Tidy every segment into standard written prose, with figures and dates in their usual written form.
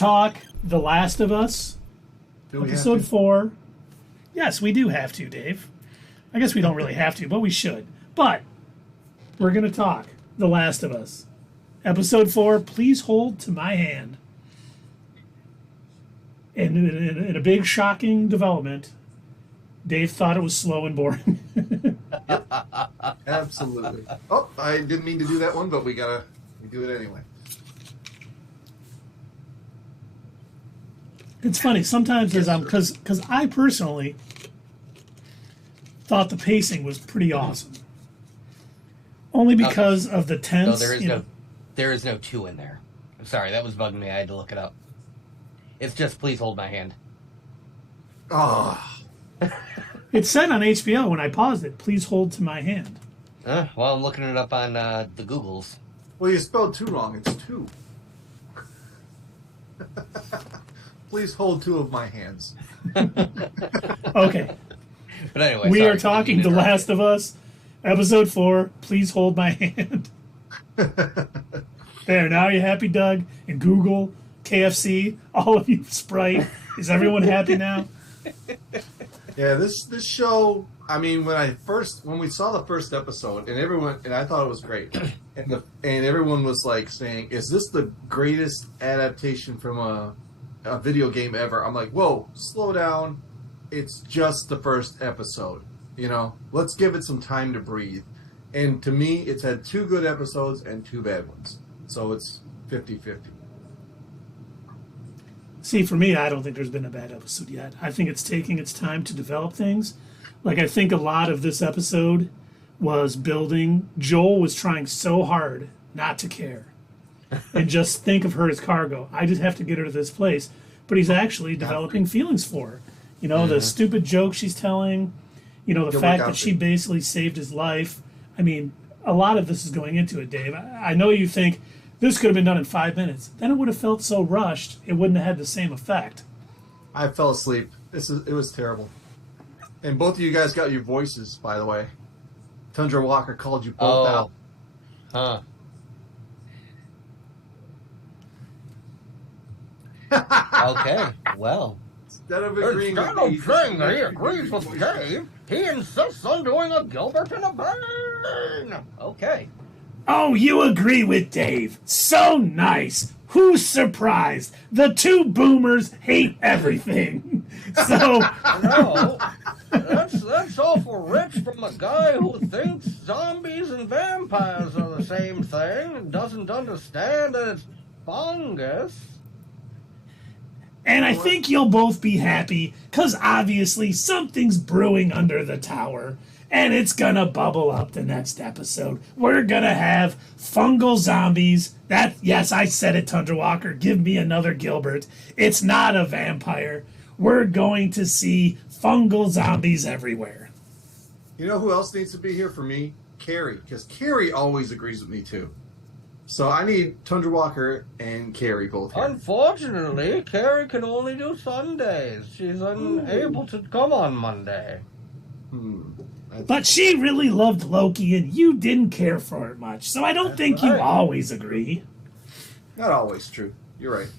talk The Last of Us, episode 4. Yes, we do have to, Dave. I guess we don't really have to, but we should. But we're going to talk The Last of Us. Episode 4, Please Hold to My Hand. And in a big shocking development, Dave thought it was slow and boring. Absolutely. Oh, I didn't mean to do that one, but we do it anyway. It's funny sometimes because I personally thought the pacing was pretty awesome, only because of the tense. No, there is no 2 in there. I'm sorry, that was bugging me. I had to look it up. It's just Please Hold My Hand. Oh. It said on HBO when I paused it, Please Hold to My Hand. Well, I'm looking it up on the Googles. Well, you spelled 2 wrong. It's 2. Please hold 2 of my hands. Okay. But anyway, we are talking The Last of Us, episode 4, Please Hold My Hand. There, now you're happy, Doug? And Google, KFC, all of you, Sprite. Is everyone happy now? Yeah, this show, I mean, when we saw the first episode, and I thought it was great, and everyone was like saying, is this the greatest adaptation from a video game ever? I'm like, whoa, slow down. It's just the first episode. Let's give it some time to breathe. And to me, it's had 2 good episodes and 2 bad ones. So it's 50-50. See, for me, I don't think there's been a bad episode yet. I think it's taking its time to develop things. Like, I think a lot of this episode was building. Joel was trying so hard not to care and just think of her as cargo. I just have to get her to this place. But he's actually developing feelings for her. The stupid joke she's telling, the fact that she basically saved his life. I mean, a lot of this is going into it, Dave. I know you think this could have been done in 5 minutes. Then it would have felt so rushed, it wouldn't have had the same effect. I fell asleep. It was terrible. And both of you guys got your voices, by the way. Tundra Walker called you both out. Huh. Okay, well. Instead of agreeing Instead of saying that he agrees with Dave, he insists on doing a Gilbert and a Bane. Okay. Oh, you agree with Dave. So nice. Who's surprised? The 2 boomers hate everything. So No, that's awful rich from a guy who thinks zombies and vampires are the same thing and doesn't understand that it's fungus. And I think you'll both be happy, because obviously something's brewing under the tower, and it's gonna bubble up the next episode. We're gonna have fungal zombies. Yes, I said it, Tundra Walker. Give me another Gilbert. It's not a vampire. We're going to see fungal zombies everywhere. You know who else needs to be here for me? Carrie, because Carrie always agrees with me, too. So I need Tundra Walker and Carrie both here. Unfortunately, Carrie can only do Sundays. She's unable to come on Monday. But she really loved Loki, and you didn't care for it much, so I don't think you always agree. Not always true. You're right.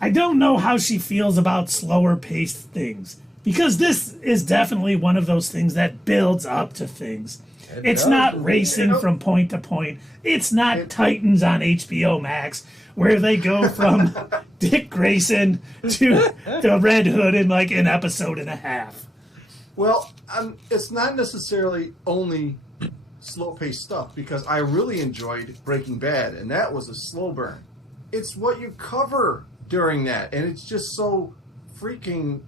I don't know how she feels about slower-paced things, because this is definitely one of those things that builds up to things. It's not racing from point to point. It's not Titans on HBO Max, where they go from Dick Grayson to the Red Hood in like an episode and a half. Well, it's not necessarily only slow-paced stuff, because I really enjoyed Breaking Bad, and that was a slow burn. It's what you cover during that, and it's just so freaking...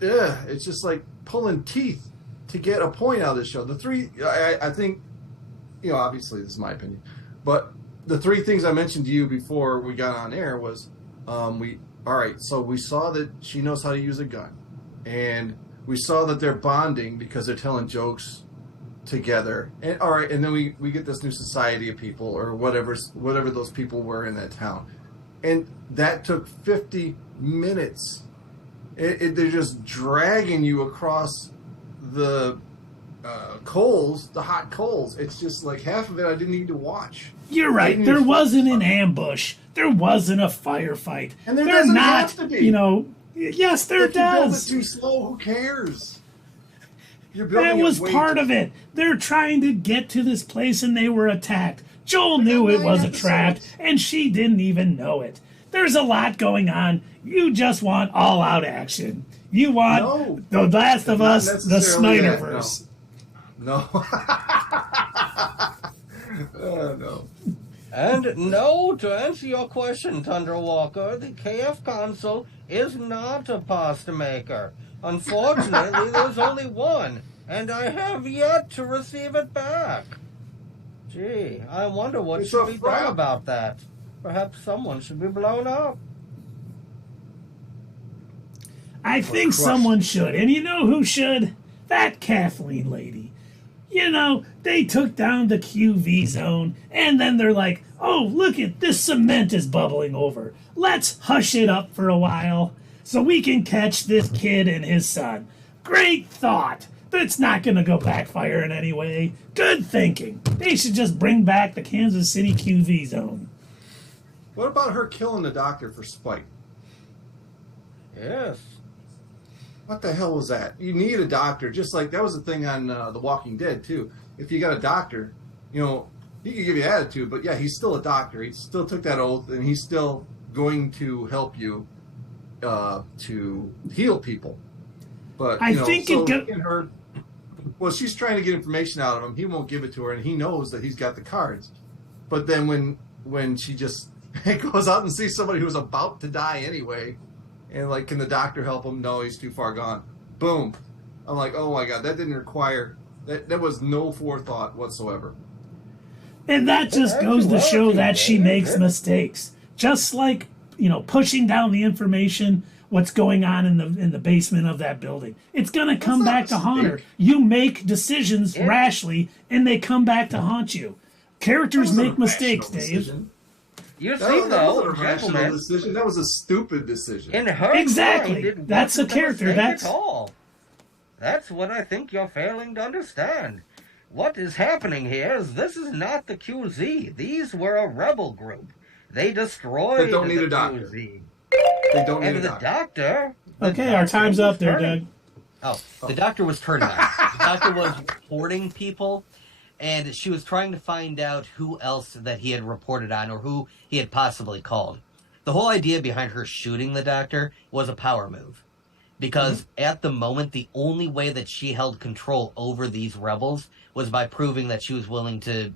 it's just like pulling teeth to get a point out of this show. I think, obviously this is my opinion, but the 3 things I mentioned to you before we got on air was, so we saw that she knows how to use a gun, and we saw that they're bonding because they're telling jokes together, and and then we get this new society of people, or whatever those people were in that town, and that took 50 minutes. They're just dragging you across the coals, the hot coals. It's just like half of it I didn't need to watch. You're right. There wasn't an ambush. There wasn't a firefight. And there They're doesn't not, have to be. you know. Yes, there If you build it does. too slow, who cares? You're building That it was way part too- of it. They're trying to get to this place and they were attacked. Joel knew it was a trap, and she didn't even know it. There's a lot going on. You just want all-out action. You want The Last of Not Us, the necessarily that, Snyderverse. No. No. And no, to answer your question, Tundra Walker, the KF console is not a pasta maker. Unfortunately, there's only one, and I have yet to receive it back. Gee, I wonder what It's should a be frap. done about that. Perhaps someone should be blown up. I think crushed. someone should. And you know who should? That Kathleen lady. You know, they took down the QV zone, and then they're like, oh, look at this cement is bubbling over. Let's hush it up for a while so we can catch this kid and his son. Great thought. That's not going to go backfire in any way. Good thinking. They should just bring back the Kansas City QV zone. What about her killing the doctor for spite? Yes. What the hell was that? You need a doctor, just like that was the thing on The Walking Dead too. If you got a doctor, you know, he could give you attitude, but yeah, he's still a doctor. He still took that oath, and he's still going to help you to heal people. But I you know, think so it got- in her. Well, she's trying to get information out of him. He won't give it to her, and he knows that he's got the cards. But then when she just goes out and sees somebody who's about to die anyway, and like, can the doctor help him? No, he's too far gone. Boom. I'm like, oh my god, that didn't require that was no forethought whatsoever. And that just goes to show that she makes mistakes. Just like, you know, pushing down the information, what's going on in the basement of that building. It's going to come not back a to haunt her. mistake. You make decisions rashly, and they come back to haunt you. Characters That wasn't make a mistakes, rational Dave. decision. You That see, wasn't though, a rational gentlemen, decision. That was a stupid decision. in her Exactly. mind, it That's a wasn't character. mistake That's- at all. That's what I think you're failing to understand. What is happening here is this is not the QZ. These were a rebel group. They destroyed They don't need the a doctor. QZ. They don't need And a the doctor. doctor... the Okay, our doctor time's was up there, turning- Doug. Oh, the doctor was turning on. The doctor was reporting people, and she was trying to find out who else that he had reported on or who he had possibly called. The whole idea behind her shooting the doctor was a power move. Because at the moment, the only way that she held control over these rebels was by proving that she was willing to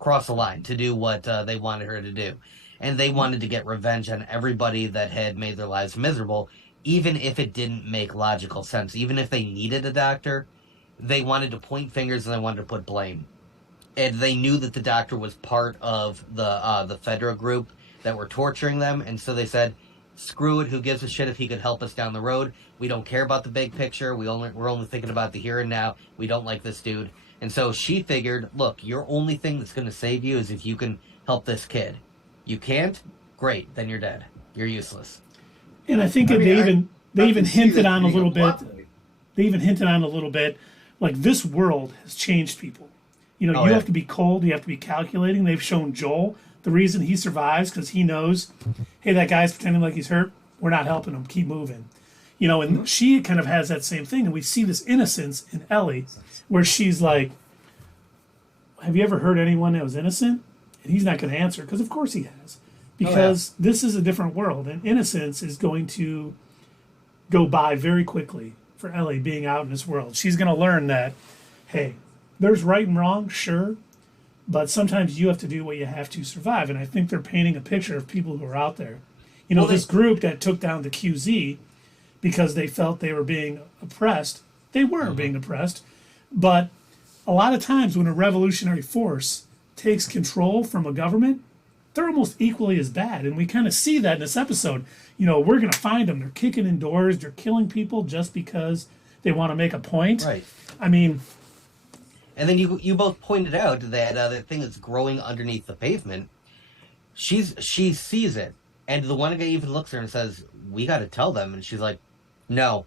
cross the line, to do what they wanted her to do. And they wanted to get revenge on everybody that had made their lives miserable, even if it didn't make logical sense. Even if they needed a doctor, they wanted to point fingers and they wanted to put blame. And they knew that the doctor was part of the Fedra group that were torturing them, and so they said, screw it, who gives a shit if he could help us down the road? We don't care about the big picture. We're only thinking about the here and now. We don't like this dude. And so she figured, look, your only thing that's going to save you is if you can help this kid. You can't? Great, then you're dead. You're useless. And I think I mean, they I even can see hinted that on a being little bit. plot point. They even hinted on a little bit, like, this world has changed people. You know, Oh, you yeah. have to be cold, you have to be calculating. They've shown Joel the reason he survives because he knows, hey, that guy's pretending like he's hurt. We're not helping him. Keep moving. You know, and she kind of has that same thing. And we see this innocence in Ellie where she's like, have you ever heard anyone that was innocent? And he's not going to answer because, of course, he has. Because this is a different world. And innocence is going to go by very quickly for Ellie being out in this world. She's going to learn that, hey, there's right and wrong, sure, but sometimes you have to do what you have to survive. And I think they're painting a picture of people who are out there. You know, Well, this group that took down the QZ because they felt they were being oppressed. They were being oppressed. But a lot of times when a revolutionary force takes control from a government, they're almost equally as bad. And we kind of see that in this episode. You know, we're going to find them. They're kicking in doors. They're killing people just because they want to make a point. Right. I mean, And then you both pointed out that that thing that's growing underneath the pavement, she sees it. And the one guy even looks at her and says, we got to tell them. And she's like, no,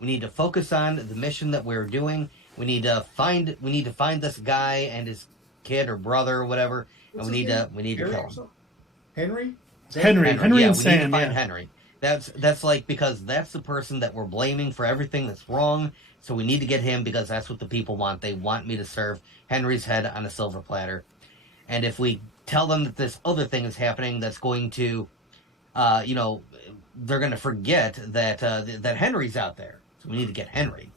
we need to focus on the mission that we're doing. We need to find this guy and his kid or brother or whatever, What's and we his need name? to kill Harry or him. something? Henry? Henry Yeah, and we need Sam. to find Yeah. Henry. That's like, because that's the person that we're blaming for everything that's wrong. So we need to get him because that's what the people want. They want me to serve Henry's head on a silver platter. And if we tell them that this other thing is happening, that's going to, they're going to forget that that Henry's out there. So we need to get Henry.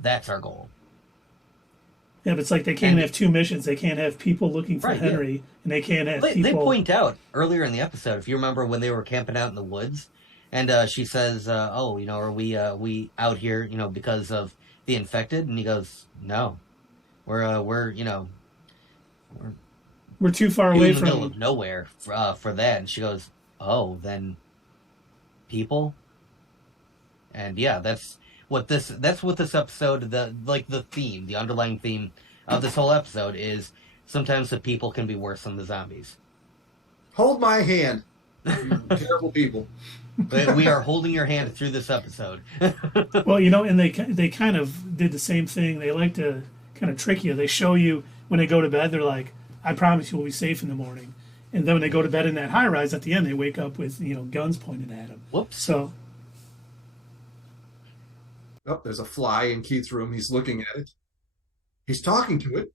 That's our goal. Yeah, but it's like they can't have two missions. They can't have people looking for Right, Henry, and they can't have They people. point out earlier in the episode, if you remember when they were camping out in the woods, and she says, are we out here, because of the infected? And he goes, no, we're We're too far in away the middle from. of nowhere for that. And she goes, oh, then people. And yeah, that's what this episode, the theme, the underlying theme of this whole episode is. Sometimes the people can be worse than the zombies. Hold my hand, you terrible people. But we are holding your hand through this episode. Well, and they kind of did the same thing. They like to kind of trick you. They show you when they go to bed. They're like, "I promise you, we'll be safe in the morning." And then when they go to bed in that high rise, at the end, they wake up with guns pointed at them. Whoops. So Oh, there's a fly in Keith's room. He's looking at it. He's talking to it.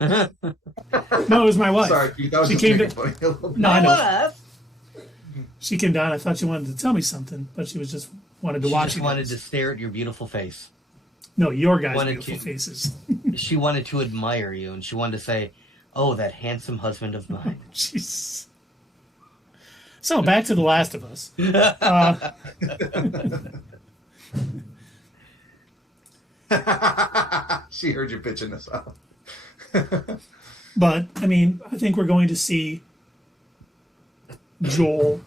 no, it was my wife. Sorry, Keith. That was She just came making to- funny a little bit. No, I know. What? She came down. I thought she wanted to tell me something, but she was just wanted to She watch. just you wanted guys. to stare at your beautiful face. No, your guys' wanted beautiful to- faces. She wanted to admire you, and she wanted to say, "Oh, that handsome husband of mine." Jeez. So back to The Last of Us. She heard you pitching this out. But I mean, I think we're going to see Joel.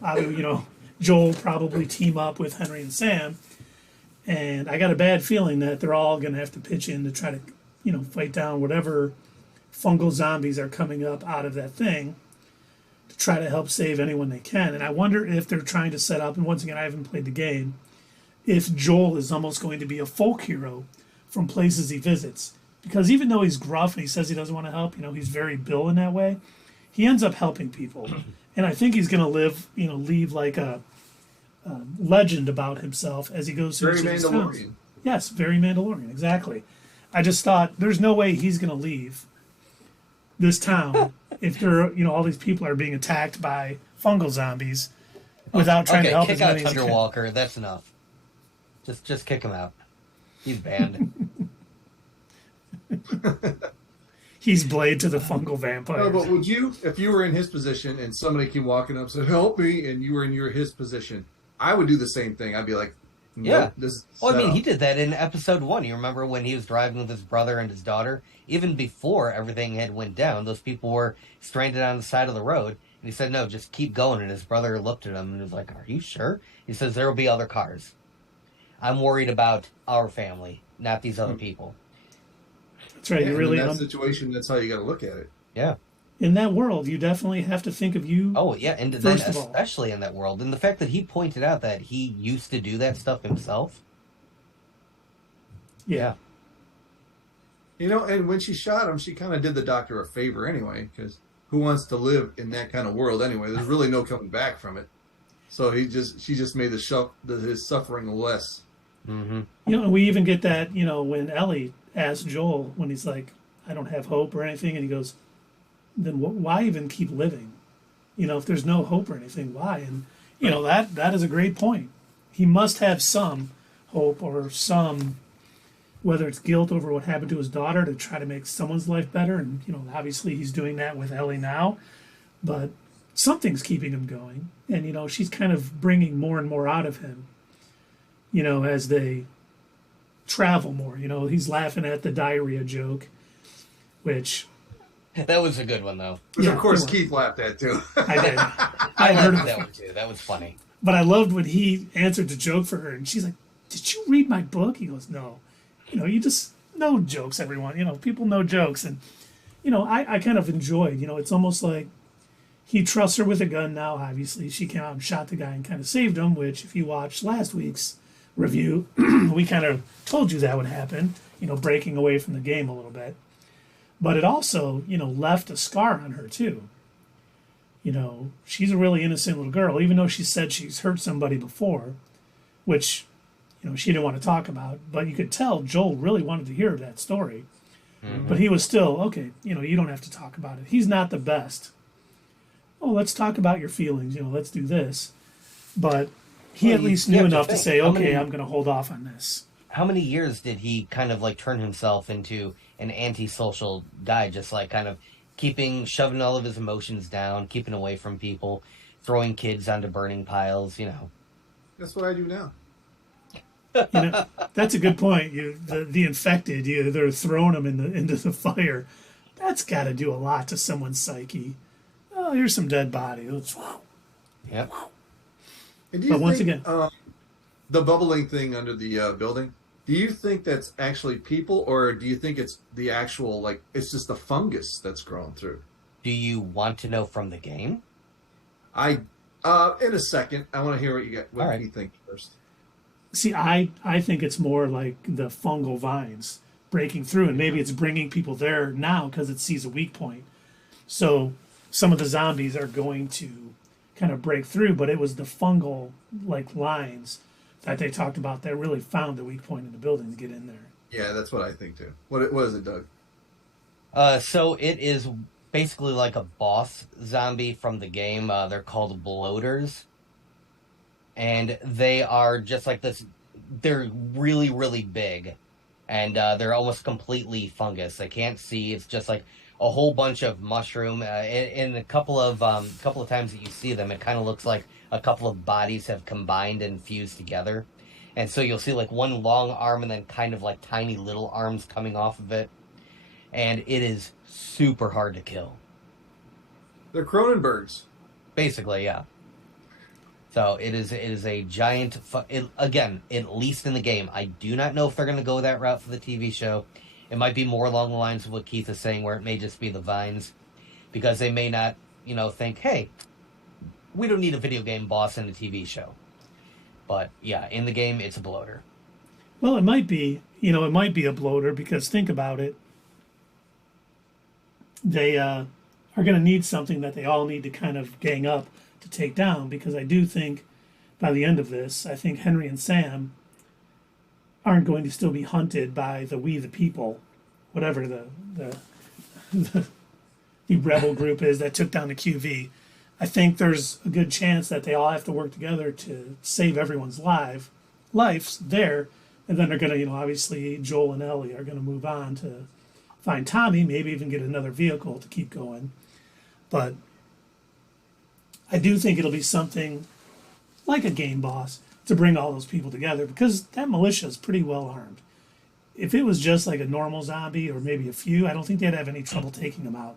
Joel probably team up with Henry and Sam. And I got a bad feeling that they're all going to have to pitch in to try to, fight down whatever fungal zombies are coming up out of that thing to try to help save anyone they can. And I wonder if they're trying to set up, and once again, I haven't played the game, if Joel is almost going to be a folk hero from places he visits. Because even though he's gruff and he says he doesn't want to help, he's very Bill in that way, he ends up helping people. And I think he's going to leave like a legend about himself as he goes through Very each of these towns. Mandalorian. Yes, very Mandalorian, exactly. I just thought there's no way he's going to leave this town if all these people are being attacked by fungal zombies without trying to help kick as out many as he Thunder can. Walker. That's enough. Just kick him out. He's banned. He's Blade to the fungal vampires. No, but would you, if you were in his position and somebody came walking up and said, "Help me," and you were in his position, I would do the same thing. I'd be like, nope, Yeah. this is Well, I set mean, up." he did that in episode 1. You remember when he was driving with his brother and his daughter? Even before everything had went down, those people were stranded on the side of the road. And he said, no, just keep going. And his brother looked at him and was like, are you sure? He says, there will be other cars. I'm worried about our family, not these other people. That's right. Yeah, You and really in that situation, that's how you got to look at it. Yeah. in that world, you definitely have to think of you. Oh, yeah. And then First of all. especially in that world. And the fact that he pointed out that he used to do that stuff himself. Yeah. And when she shot him, she kind of did the doctor a favor anyway, because who wants to live in that kind of world anyway? There's really no coming back from it. So she just made his suffering less. Mm-hmm. We even get that, when Ellie asks Joel, when he's like, I don't have hope or anything, and he goes, then why even keep living? If there's no hope or anything, why? And, that is a great point. He must have some hope or some, whether it's guilt over what happened to his daughter to try to make someone's life better. And, obviously he's doing that with Ellie now, but something's keeping him going. And, she's kind of bringing more and more out of him, as they travel more. He's laughing at the diarrhea joke, which... That was a good one, though. Which, Yeah, of course, it was. Keith laughed at, too. I did. I heard liked of that it. one, too. That was funny. But I loved when he answered the joke for her, and she's like, did you read my book? He goes, no. You just know jokes, everyone. People know jokes. And, I kind of enjoyed, it's almost like he trusts her with a gun now, obviously. She came out and shot the guy and kind of saved him, which if you watched last week's review, we kind of told you that would happen. breaking away from the game a little bit. But it also, left a scar on her too. She's a really innocent little girl, even though she said she's hurt somebody before, which, she didn't want to talk about. But you could tell Joel really wanted to hear that story. Mm-hmm. But he was still, okay, you don't have to talk about it. He's not the best. Oh, let's talk about your feelings, let's do this. But he at least knew enough to say, okay, I'm going to hold off on this. How many years did he kind of like turn himself into an antisocial guy, just like kind of shoving all of his emotions down, keeping away from people, throwing kids onto burning piles, That's what I do now. That's a good point. The infected, they're throwing them into the fire. That's got to do a lot to someone's psyche. Oh, here's some dead body. Yep. And do you once again, the bubbling thing under the building, do you think that's actually people, or do you think it's the actual, it's just the fungus that's growing through? Do you want to know from the game? In a second. I want to hear what you think first. See, I think it's more like the fungal vines breaking through, and maybe it's bringing people there now because it sees a weak point. So some of the zombies are going to kind of break through, but it was the fungal lines that they talked about that really found the weak point in the building to get in there. Yeah, that's what I think too. What is it, Doug? So it is basically like a boss zombie from the game. They're called bloaters. And they are just like this. They're really, really big. And they're almost completely fungus. They can't see. It's just like a whole bunch of mushroom. In a couple of times that you see them, it kind of looks like a couple of bodies have combined and fused together. And so you'll see one long arm and then kind of tiny little arms coming off of it. And it is super hard to kill. They're Cronenbergs. Basically, yeah. So it is a giant, again, at least in the game. I do not know if they're going to go that route for the TV show. It might be more along the lines of what Keith is saying, where it may just be the vines. Because they may not, think, hey, we don't need a video game boss in a TV show. But, yeah, in the game, it's a bloater. Well, it might be a bloater, because think about it. They are going to need something that they all need to kind of gang up to take down, because I do think by the end of this, I think Henry and Sam aren't going to still be hunted by We the People, whatever the rebel group is that took down the QV. I think there's a good chance that they all have to work together to save everyone's lives there, and then they're going to, obviously Joel and Ellie are going to move on to find Tommy, maybe even get another vehicle to keep going. But I do think it'll be something like a game boss to bring all those people together, because that militia is pretty well armed. If it was just like a normal zombie or maybe a few, I don't think they'd have any trouble taking them out.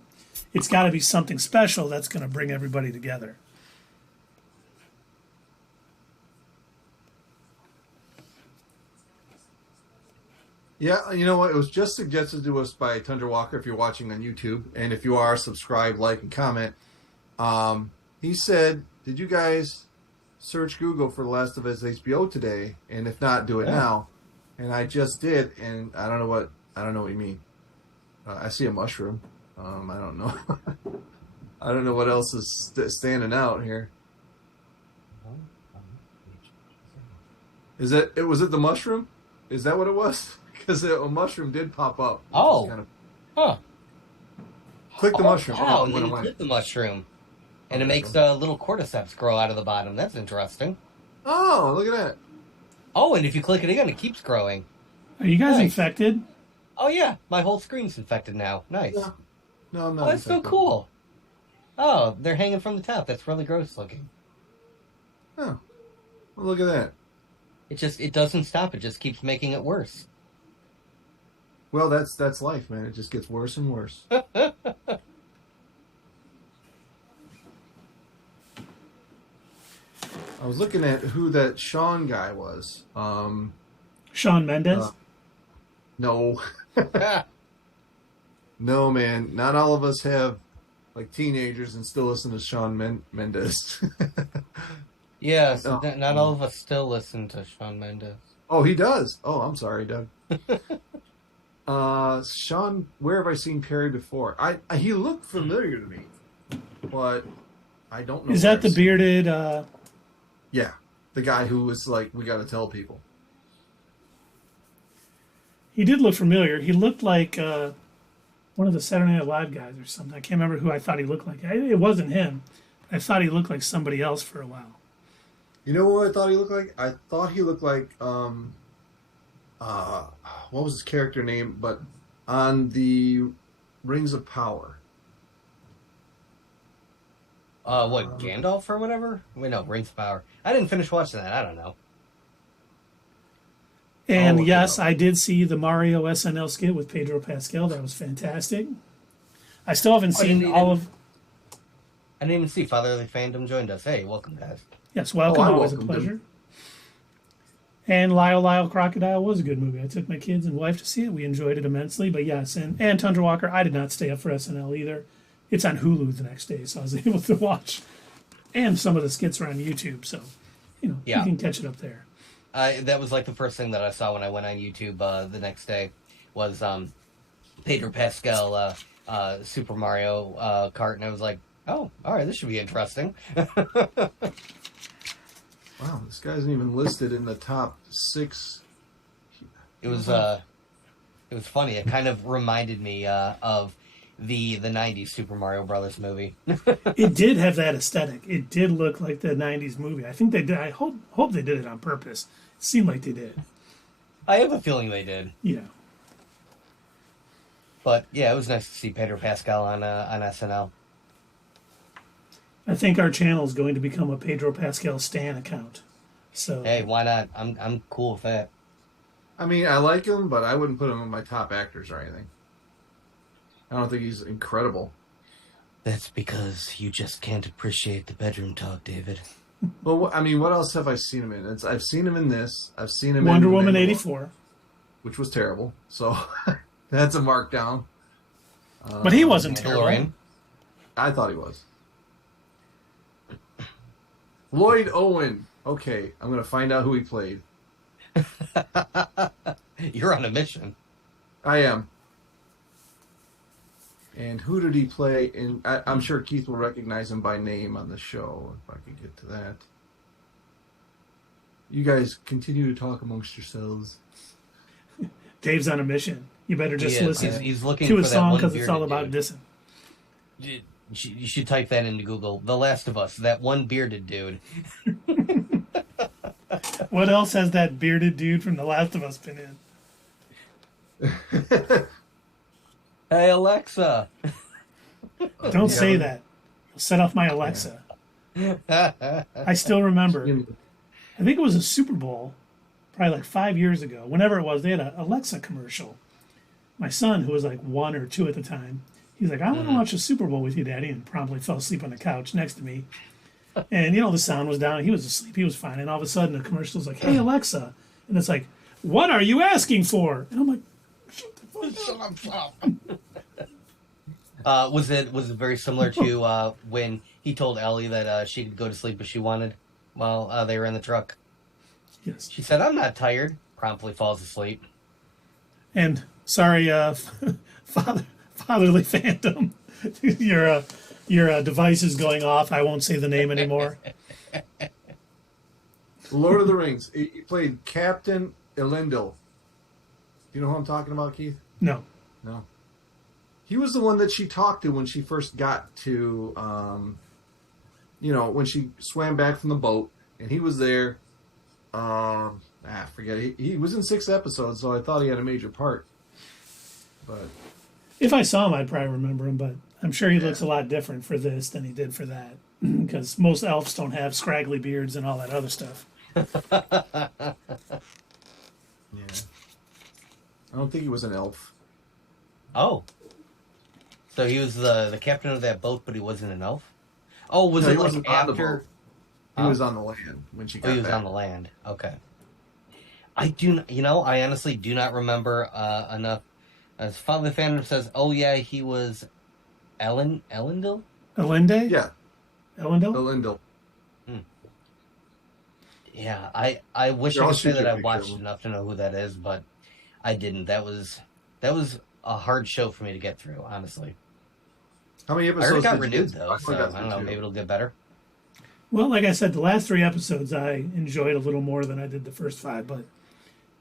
It's got to be something special that's going to bring everybody together. Yeah, you know what? It was just suggested to us by Tundra Walker, if you're watching on YouTube. And if you are, subscribe, like, and comment. He said, did you guys search Google for The Last of Us HBO today? And if not, do it now. And I just did, and I don't know what you mean. I see a mushroom. I don't know. I don't know what else is standing out here. Was it the mushroom? Is that what it was? Because a mushroom did pop up. Oh. Click the mushroom. Wow, you click the mushroom. And it makes little cordyceps grow out of the bottom. That's interesting. Oh, look at that. Oh, and if you click it again, it keeps growing. Are you guys infected? Oh, yeah. My whole screen's infected now. Nice. Yeah. No, I'm not. Oh, that's so cool. Oh, they're hanging from the top. That's really gross looking. Oh. Well, look at that. It doesn't stop. It just keeps making it worse. Well, that's life, man. It just gets worse and worse. I was looking at who that Sean guy was. Shawn Mendes? No. No, man. Not all of us have teenagers and still listen to Shawn Mendes. Yes, not all of us still listen to Shawn Mendes. Oh, he does. Oh, I'm sorry, Doug. Sean, where have I seen Perry before? He looked familiar to me, but I don't know. Is that the bearded? Yeah, the guy who was like, we got to tell people. He did look familiar. He looked like one of the Saturday Night Live guys or something. I can't remember who I thought he looked like. It wasn't him. I thought he looked like somebody else for a while. You know what I thought he looked like? I thought he looked like what was his character name? But on the Rings of Power. What, Gandalf or whatever? Wait, no, Rings of Power. I didn't finish watching that. I don't know. And yes, I did see the Mario SNL skit with Pedro Pascal. That was fantastic. I still haven't seen all of. I didn't even see Fatherly Fandom joined us. Hey, welcome, guys. Yes, welcome. Always a pleasure. Them. And Lyle Crocodile was a good movie. I took my kids and wife to see it. We enjoyed it immensely. But yes, and Tundra Walker, I did not stay up for SNL either. It's on Hulu the next day, so I was able to watch. And some of the skits are on YouTube, so you can catch it up there. That was like the first thing that I saw when I went on YouTube the next day was Pedro Pascal Super Mario Kart, and I was like, oh, all right, this should be interesting. Wow, this guy isn't even listed in the top 6. It was funny. It kind of reminded me of the 90s Super Mario Brothers movie. It did have that aesthetic. It did look like the 90s movie. I think they did. I hope they did it on purpose. It seemed like they did. I have a feeling they did. Yeah. But yeah, it was nice to see Pedro Pascal on SNL. I think our channel is going to become a Pedro Pascal Stan account. So hey, why not? I'm cool with that. I mean, I like him, but I wouldn't put him in my top actors or anything. I don't think he's incredible. That's because you just can't appreciate the bedroom talk, David. Well, I mean, what else have I seen him in? I've seen him in this. I've seen him Wonder in Woman 84. Which was terrible. So that's a markdown. But he wasn't terrible. I thought he was. Lloyd Owen. Okay, I'm going to find out who he played. You're on a mission. I am. And who did he play in? I'm sure Keith will recognize him by name on the show, if I could get to that. You guys continue to talk amongst yourselves. Dave's on a mission. You better just listen he's looking to for a song because it's all about dissing. You should type that into Google. The Last of Us, that one bearded dude. What else has that bearded dude from The Last of Us been in? Hey, Alexa. Don't say that. You'll set off my Alexa. I still remember. I think it was a Super Bowl, probably like 5 years ago. Whenever it was, they had an Alexa commercial. My son, who was like 1 or 2 at the time, he's like, I want to watch a Super Bowl with you, Daddy, and promptly fell asleep on the couch next to me. And, the sound was down. He was asleep. He was fine. And all of a sudden, the commercial was like, hey, Alexa. And it's like, what are you asking for? And I'm like, was it very similar to when he told Ellie that she could go to sleep if she wanted while they were in the truck? Yes. She said, I'm not tired. Promptly falls asleep. And sorry, fatherly phantom, your device is going off. I won't say the name anymore. Lord of the Rings. He played Captain Elendil. You know who I'm talking about, Keith? No. He was the one that she talked to when she first got to, when she swam back from the boat, and he was there. Forget it. He was in 6 episodes, so I thought he had a major part. But if I saw him, I'd probably remember him, but I'm sure he looks a lot different for this than he did for that, because most elves don't have scraggly beards and all that other stuff. Yeah. I don't think he was an elf. Oh. So he was the captain of that boat, but he wasn't an elf? Oh, was it like after? He was on the land when she got back. He was on the land. Okay. I honestly do not remember enough. As Father Phantom says, oh yeah, he was Elendil? Elende? Yeah. Elendil? Yeah, I wish I could say that I watched enough to know who that is, but I didn't. That was That was a hard show for me to get through, honestly. How many I heard it episodes got did you renewed, get? though, so got I don't know, through maybe two. it'll get better. Well, like I said, the last 3 episodes I enjoyed a little more than I did the first 5, but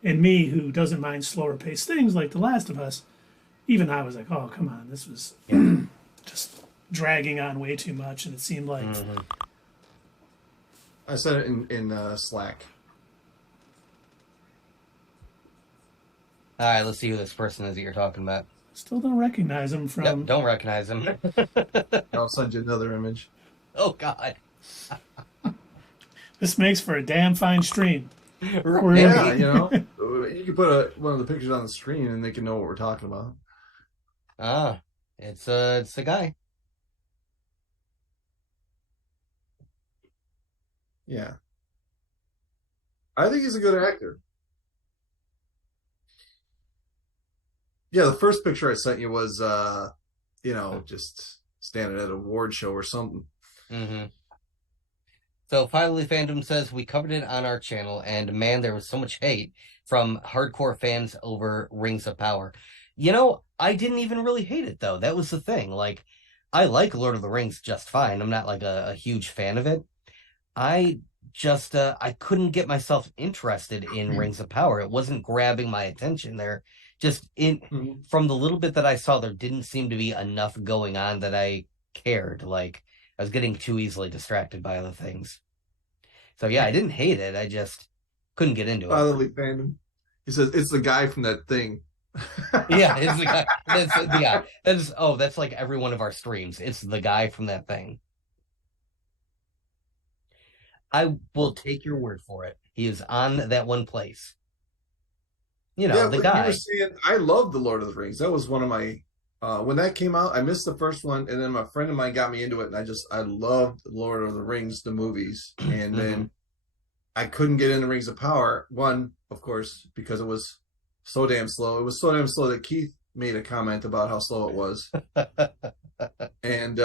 and me, who doesn't mind slower paced things like The Last of Us, even I was like, oh, come on, this was just dragging on way too much, and it seemed like I said it in Slack. All right, let's see who this person is that you're talking about. still don't recognize him from. Yep, don't recognize him. I'll send you another image. Oh, God. This makes for a damn fine stream. Right. Yeah, you know, you can put one of the pictures on the screen and they can know what we're talking about. Ah, it's a guy. Yeah. I think he's a good actor. Yeah, the first picture I sent you was, just standing at a award show or something. Mm-hmm. So finally, Fandom says we covered it on our channel, and man, there was so much hate from hardcore fans over Rings of Power. You know, I didn't even really hate it, though. That was the thing. Like, I like Lord of the Rings just fine. I'm not like a huge fan of it. I just I couldn't get myself interested in Rings of Power. It wasn't grabbing my attention there. Just from the little bit that I saw, there didn't seem to be enough going on that I cared. Like, I was getting too easily distracted by other things. So yeah, I didn't hate it. I just couldn't get into it. Fatherly fandom. He says it's the guy from that thing. Yeah, it's the guy. That's like every one of our streams. It's the guy from that thing. I will take your word for it. He is on that one place. You know, the guy. You were saying, I love the Lord of the Rings. That was one of my when that came out. I missed the first one, and then my friend of mine got me into it, and I loved Lord of the Rings, the movies, and then I couldn't get into Rings of Power. One, of course, because it was so damn slow. It was so damn slow that Keith made a comment about how slow it was, and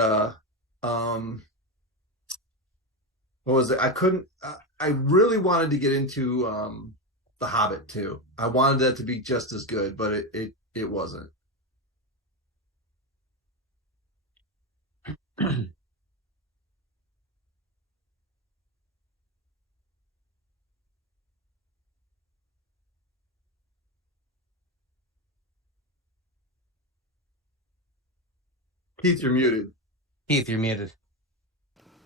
what was it? I really wanted to get into The Hobbit too. I wanted that to be just as good, but it wasn't. Keith, you're muted. Keith, you're muted.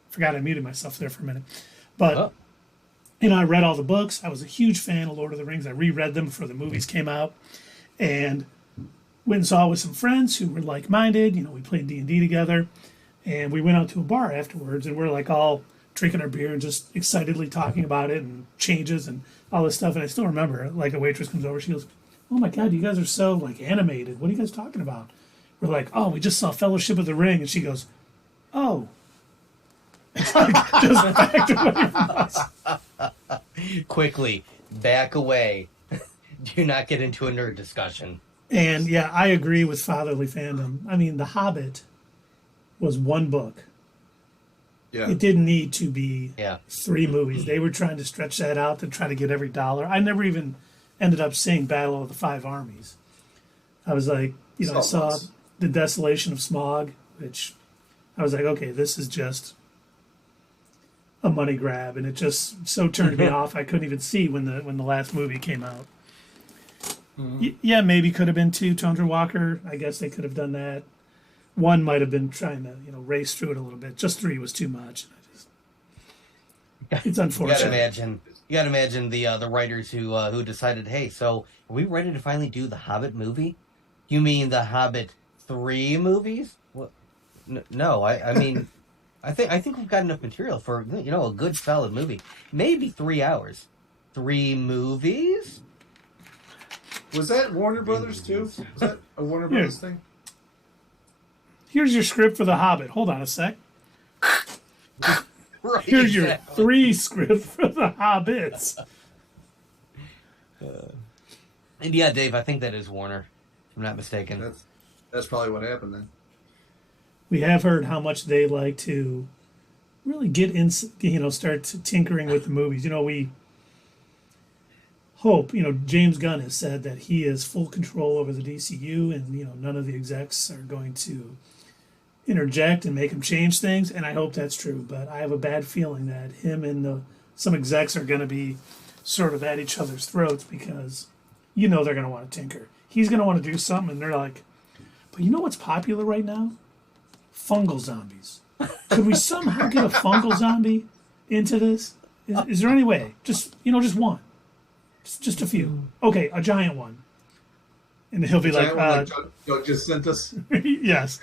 Forgot I muted myself there for a minute. But, I read all the books. I was a huge fan of Lord of the Rings. I reread them before the movies came out. And went and saw it with some friends who were like-minded. You know, we played D&D together. And we went out to a bar afterwards, and we're like all drinking our beer and just excitedly talking about it and changes and all this stuff. And I still remember, like, a waitress comes over. She goes, "Oh, my God, you guys are so, like, animated. What are you guys talking about?" We're like, "Oh, we just saw Fellowship of the Ring." And she goes, "Oh." Just backed away from us. Quickly, back away. Do not get into a nerd discussion. And, yeah, I agree with fatherly fandom. I mean, The Hobbit was one book. Yeah. It didn't need to be 3 movies. They were trying to stretch that out to try to get every dollar. I never even ended up seeing Battle of the Five Armies. I was like, I saw The Desolation of Smaug, which I was like, okay, this is just a money grab, and it just so turned me off. I couldn't even see when the last movie came out. Yeah, maybe could have been 2 Tundra Walker. I guess they could have done that. 1 might have been trying to race through it a little bit. Just 3 was too much. It's unfortunate. You gotta imagine the writers who decided, hey, so are we ready to finally do the Hobbit movie? You mean the Hobbit 3 movies? What? No, I mean, I think we've got enough material for a good solid movie. Maybe 3 hours. 3 movies? Was that Warner Brothers too? Was that a Warner Brothers thing? Here's your script for The Hobbit. Hold on a sec. Right, Here's your 3 script for The Hobbits. And yeah, Dave, I think that is Warner, if I'm not mistaken. That's probably what happened then. We have heard how much they like to really get in, start tinkering with the movies. hope, James Gunn has said that he has full control over the DCU, and none of the execs are going to interject and make him change things, and I hope that's true. But I have a bad feeling that him and some execs are going to be sort of at each other's throats, because they're going to want to tinker. He's going to want to do something, and they're like, but you know what's popular right now? Fungal zombies. Could we somehow get a fungal zombie into this? Is there any way? Just one. Just a few. Okay, a giant one. And he'll be like, Doug just sent us. Yes.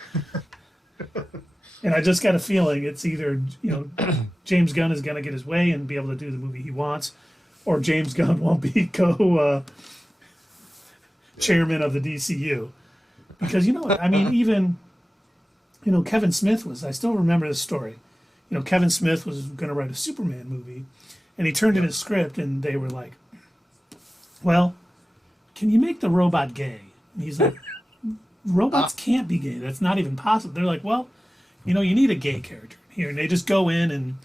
And I just got a feeling it's either, James Gunn is going to get his way and be able to do the movie he wants, or James Gunn won't be chairman of the DCU. Because, even, Kevin Smith I still remember this story. Kevin Smith was going to write a Superman movie, and he turned in his script, and they were like, well, can you make the robot gay? And he's like, robots can't be gay. That's not even possible. They're like, well, you need a gay character here. And they just go in and,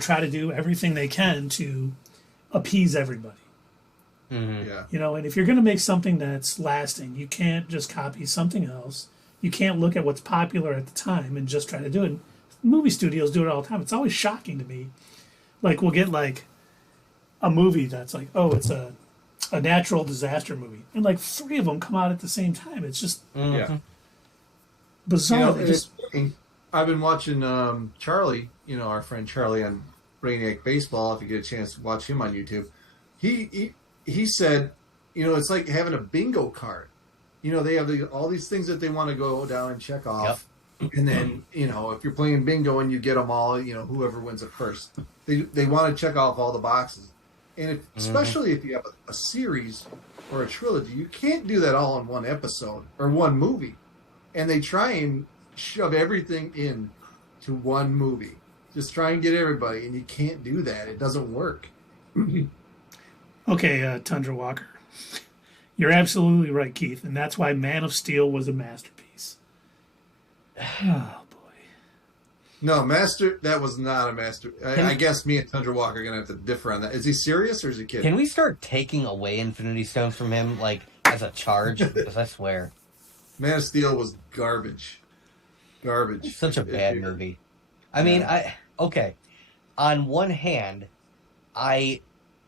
try to do everything they can to appease everybody. Mm-hmm. Yeah. And if you're going to make something that's lasting, you can't just copy something else. You can't look at what's popular at the time and just try to do it. Movie studios do it all the time. It's always shocking to me. Like, we'll get, like, a movie that's like, oh, it's a natural disaster movie. And, like, 3 of them come out at the same time. It's just bizarre. I've been watching Charlie, our friend Charlie on Brainiac Baseball, if you get a chance to watch him on YouTube. He said, it's like having a bingo card. They have all these things that they want to go down and check off. Yep. And then, if you're playing bingo and you get them all, whoever wins it first. They want to check off all the boxes. And especially if you have a series or a trilogy, you can't do that all in one episode or one movie. And they try and shove everything in to one movie. Just try and get everybody, and you can't do that. It doesn't work. Okay, Tundra Walker. You're absolutely right, Keith, and that's why Man of Steel was a masterpiece. Oh, boy. No, that was not a master. I guess me and Tundra Walker are going to have to differ on that. Is he serious or is he kidding? Can we start taking away Infinity Stones from him, like, as a charge? Because I swear. Man of Steel was garbage. Garbage. Such a bad movie. I mean, okay. On one hand, I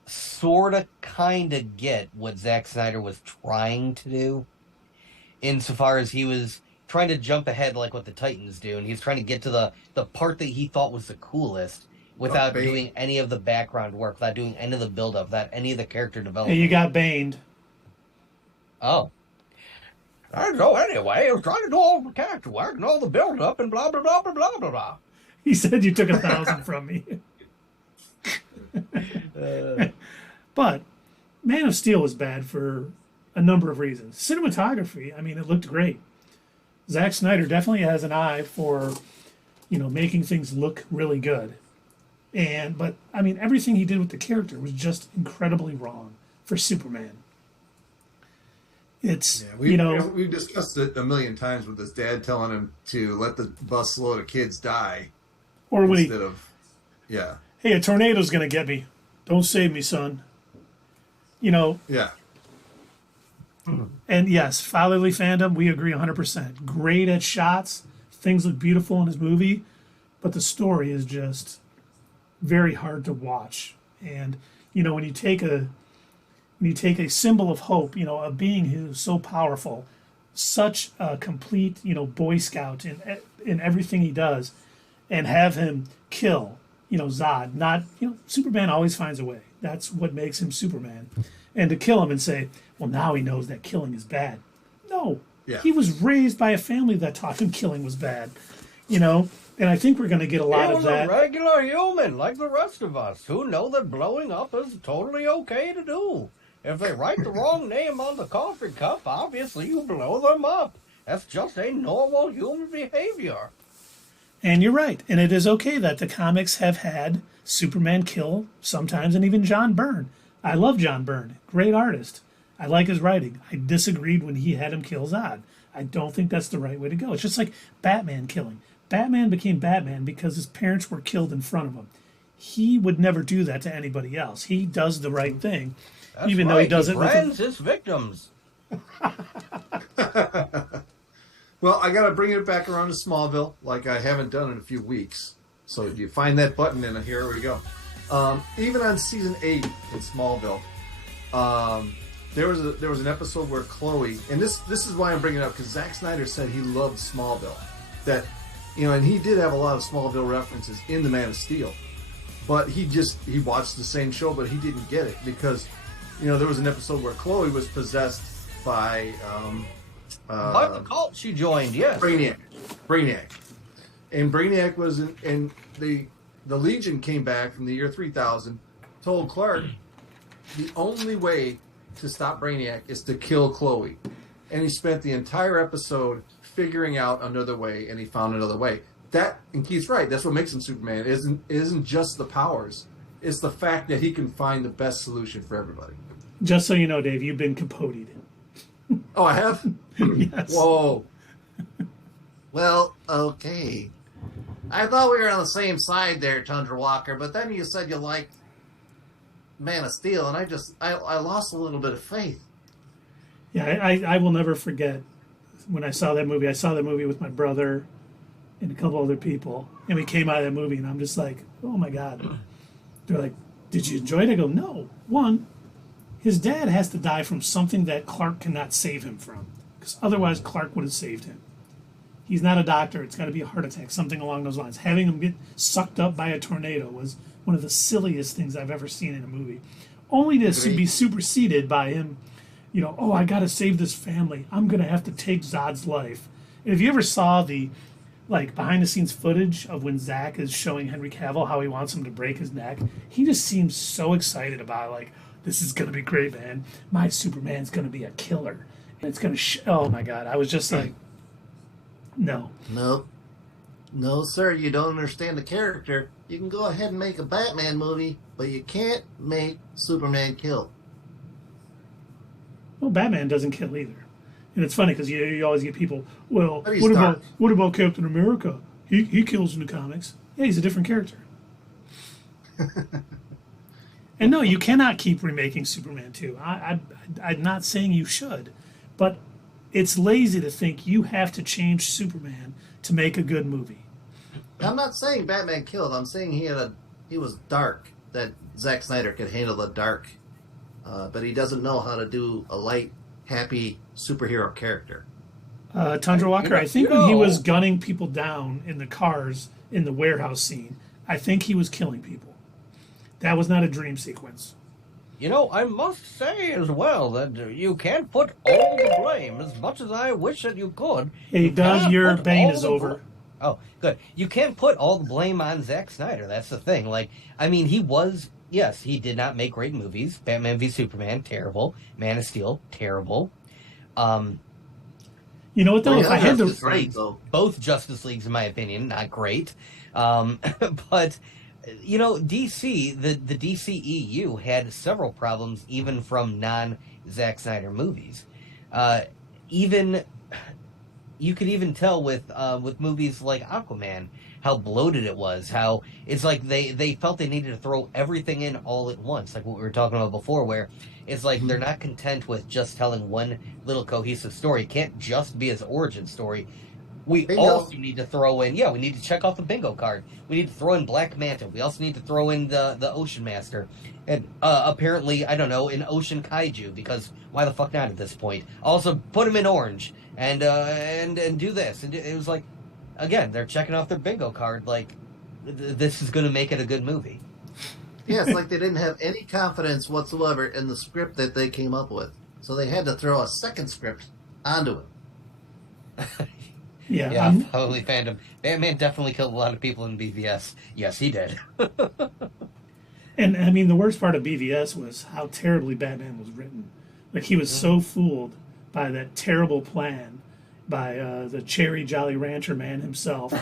sort of kind of get what Zack Snyder was trying to do, insofar as he was trying to jump ahead like what the Titans do, and he's trying to get to the part that he thought was the coolest without doing any of the background work, without doing any of the build-up, without any of the character development. Hey, you got baned. Oh. I don't know, anyway, I was trying to do all the character work and all the build-up and blah, blah, blah, blah, blah, blah, blah. He said you took 1,000 from me. But Man of Steel was bad for a number of reasons. Cinematography, I mean, it looked great. Zack Snyder definitely has an eye for, making things look really good. But I mean, everything he did with the character was just incredibly wrong for Superman. It's, we've discussed it a million times with his dad telling him to let the busload of kids die. Or when instead of, hey, a tornado's going to get me. Don't save me, son. Yeah. And yes, fatherly fandom, we agree 100%. Great at shots. Things look beautiful in his movie. But the story is just very hard to watch. And, when you take a symbol of hope, a being who's so powerful, such a complete, Boy Scout in everything he does, and have him kill, Zod. Superman always finds a way. That's what makes him Superman. And to kill him and say, well, now he knows that killing is bad. No. Yeah. He was raised by a family that taught him killing was bad. And I think we're going to get a lot of that. He was a regular human, like the rest of us, who know that blowing up is totally okay to do. If they write the wrong name on the coffee cup, obviously you blow them up. That's just a normal human behavior. And you're right. And it is okay that the comics have had Superman kill sometimes, and even John Byrne. I love John Byrne. Great artist. I like his writing. I disagreed when he had him kill Zod. I don't think that's the right way to go. It's just like Batman killing. Batman became Batman because his parents were killed in front of him. He would never do that to anybody else. He does the right thing. That's Even right. though he does he it with brands his victims. Well, I got to bring it back around to Smallville, like I haven't done in a few weeks. So you find that button, and here we go. Even on season 8 in Smallville, there was an episode where Chloe, and this is why I'm bringing it up, because Zack Snyder said he loved Smallville, that and he did have a lot of Smallville references in the Man of Steel, but he watched the same show, but he didn't get it because there was an episode where Chloe was possessed by By the cult she joined, yes. Brainiac. And Brainiac was and the Legion came back from the year 3000, told Clark the only way to stop Brainiac is to kill Chloe. And he spent the entire episode figuring out another way, and he found another way. And Keith's right, that's what makes him Superman. It isn't just the powers. It's the fact that he can find the best solution for everybody. Just so you know, Dave, you've been capoted. Oh, I have? Yes. Whoa. Well, okay. I thought we were on the same side there, Tundra Walker, but then you said you liked Man of Steel, and I lost a little bit of faith. Yeah, I will never forget when I saw that movie. I saw that movie with my brother and a couple other people, and we came out of that movie, and I'm just like, oh my God. They're like, did you enjoy it? I go, no. One, his dad has to die from something that Clark cannot save him from, because otherwise Clark would have saved him. He's not a doctor. It's got to be a heart attack, something along those lines. Having him get sucked up by a tornado was one of the silliest things I've ever seen in a movie. Only to be superseded by him, oh, I got to save this family. I'm going to have to take Zod's life. And if you ever saw the behind-the-scenes footage of when Zach is showing Henry Cavill how he wants him to break his neck, he just seems so excited about it, this is going to be great, man. My Superman's going to be a killer. And it's going to oh, my God. I was just like, no. No, sir, you don't understand the character. You can go ahead and make a Batman movie, but you can't make Superman kill. Well, Batman doesn't kill either. And it's funny because you always get people, well, But he's what about Captain America? He kills in the comics. Yeah, he's a different character. And no, you cannot keep remaking Superman 2. I'm not saying you should, but it's lazy to think you have to change Superman to make a good movie. I'm not saying Batman killed. I'm saying he was dark, that Zack Snyder could handle the dark. But he doesn't know how to do a light, happy superhero character. Tundra Walker, I think when he was gunning people down in the cars in the warehouse scene, I think he was killing people. That was not a dream sequence. I must say as well that you can't put all the blame, as much as I wish that you could. Hey, Doug, your bane is over. Oh, good. You can't put all the blame on Zack Snyder. That's the thing. He did not make great movies. Batman v Superman, terrible. Man of Steel, terrible. You know what, though? If I had to... Both Justice Leagues, in my opinion, not great. But... DC, the DCEU had several problems even from non-Zack Snyder movies. You could even tell with movies like Aquaman how bloated it was, how it's like they felt they needed to throw everything in all at once, like what we were talking about before, where it's like they're not content with just telling one little cohesive story. It can't just be his origin story. We also need to throw in, we need to check off the bingo card. We need to throw in Black Manta. We also need to throw in the Ocean Master. And apparently, I don't know, an Ocean Kaiju, because why the fuck not at this point? Also, put him in orange and do this. And it was like, again, they're checking off their bingo card, this is going to make it a good movie. Yeah, it's like they didn't have any confidence whatsoever in the script that they came up with. So they had to throw a second script onto it. Yeah, probably fandom. Batman definitely killed a lot of people in BVS. Yes, he did. And I mean, the worst part of BVS was how terribly Batman was written. He was so fooled by that terrible plan by the Cherry Jolly Rancher man himself,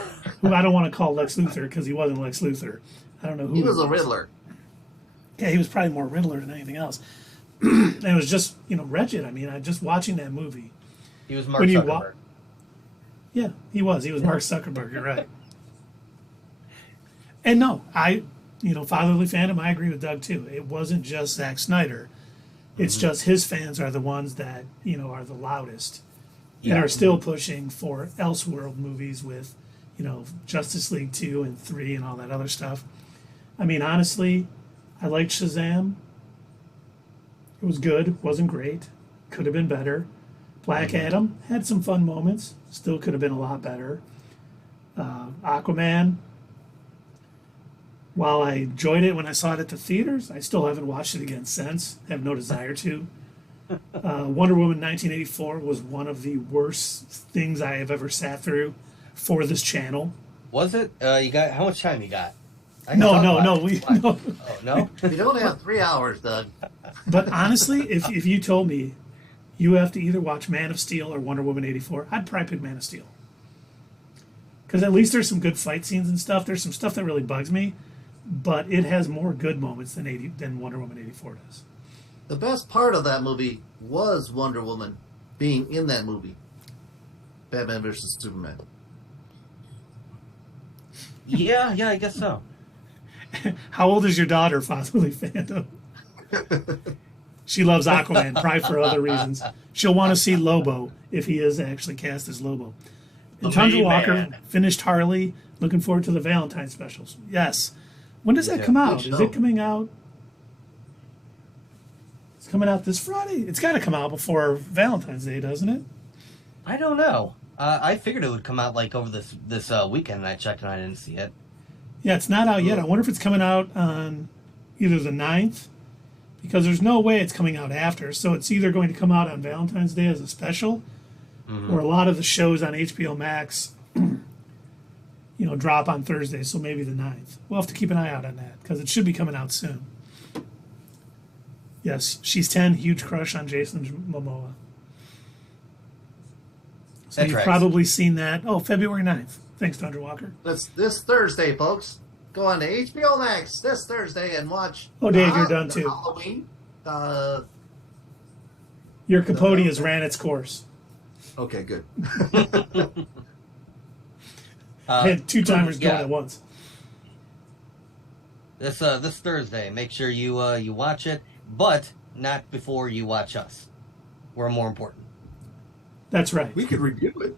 who I don't want to call Lex Luthor because he wasn't Lex Luthor. I don't know who he was. A Riddler. Yeah, he was probably more Riddler than anything else. And it was just, wretched. I mean, just watching that movie. He was Mark Zuckerberg. Yeah, he was. He was Mark Zuckerberg. You're right. And no, fatherly fandom, I agree with Doug too. It wasn't just Zack Snyder It's just his fans are the ones that, are the loudest and are still pushing for Elseworld movies with, Justice League 2 and 3 and all that other stuff. I mean, honestly, I liked Shazam. It was good, wasn't great, could have been better. Black Adam had some fun moments, still could have been a lot better. Aquaman, while I enjoyed it when I saw it at the theaters, I still haven't watched it again since. I have no desire to. Wonder Woman 1984 was one of the worst things I have ever sat through for this channel. Was it? You got how much time you got? No. Oh, no? We don't have 3 hours, Doug. But honestly, if you told me you have to either watch Man of Steel or Wonder Woman 84, I'd probably pick Man of Steel. Because at least there's some good fight scenes and stuff. There's some stuff that really bugs me, but it has more good moments than Wonder Woman 84 does. The best part of that movie was Wonder Woman being in that movie. Batman versus Superman. Yeah, I guess so. How old is your daughter, Fatherly Phantom? She loves Aquaman, probably for other reasons. She'll want to see Lobo if he is actually cast as Lobo. And Tundra Walker finished Harley. Looking forward to the Valentine specials. Yes. When does that come out? Is it coming out? It's coming out this Friday. It's got to come out before Valentine's Day, doesn't it? I don't know. I figured it would come out like over this weekend, and I checked and I didn't see it. Yeah, it's not out yet. I wonder if it's coming out on either the 9th, because there's no way it's coming out after. So it's either going to come out on Valentine's Day as a special, or a lot of the shows on HBO Max, drop on Thursday. So maybe the 9th. We'll have to keep an eye out on that because it should be coming out soon. Yes, she's 10. Huge crush on Jason Momoa. So you've probably seen that. Oh, February 9th. Thanks, Tundra Walker. That's this Thursday, folks. Go on to HBO Max this Thursday and watch. Oh, Dave, you're done too. Halloween. Your Capote has ran its course. Okay, good. I had two timers going at once. This Thursday, make sure you watch it, but not before you watch us. We're more important. That's right. We could review it.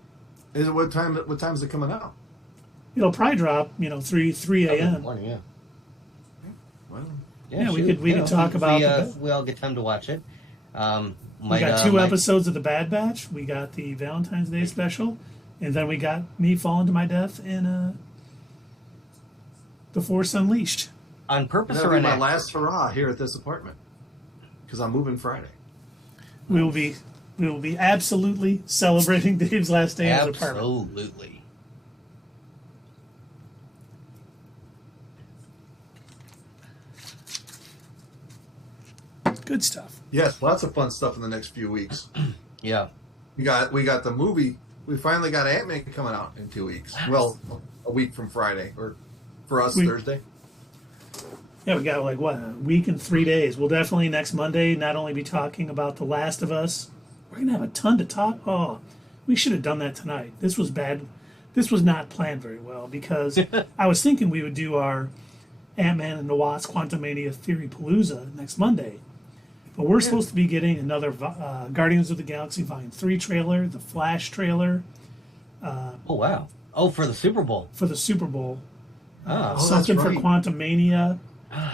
Is it what time is it coming out? It'll probably drop, 3 a.m. Morning, yeah. Well, Yeah, we could talk about. We all get time to watch it. We got two episodes of The Bad Batch. We got the Valentine's Day special, and then we got me falling to my death in The Force Unleashed. On purpose that'll or be my an last hurrah here at this apartment because I'm moving Friday. We will be absolutely celebrating Dave's last day in his apartment. Absolutely. Good stuff. Yes, lots of fun stuff in the next few weeks. Yeah. We got the movie. We finally got Ant-Man coming out in 2 weeks. Well, a week from Friday, or for us Thursday. Yeah, we got a week and 3 days. We'll definitely next Monday not only be talking about The Last of Us. We're gonna have a ton to talk. Oh, we should have done that tonight. This was bad. This was not planned very well because I was thinking we would do our Ant-Man and the Wasp Quantumania Theory Palooza next Monday. But we're supposed to be getting another Guardians of the Galaxy Volume 3 trailer, the Flash trailer. Oh, wow. Oh, for the Super Bowl. For the Super Bowl. that's Something for right. Quantumania.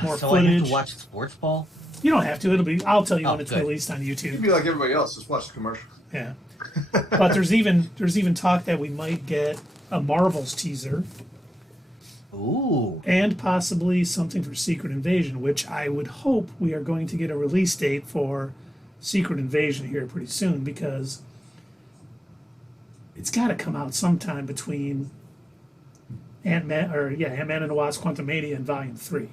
More so footage. I have to watch sports ball? You don't have to. I'll tell you when it's good. released on You'd YouTube. be like everybody else, just watch the commercial. Yeah. But there's even talk that we might get a Marvels teaser. Ooh. And possibly something for Secret Invasion, which I would hope we are going to get a release date for Secret Invasion here pretty soon because it's got to come out sometime between Ant-Man and the Wasp Quantumania and Volume 3.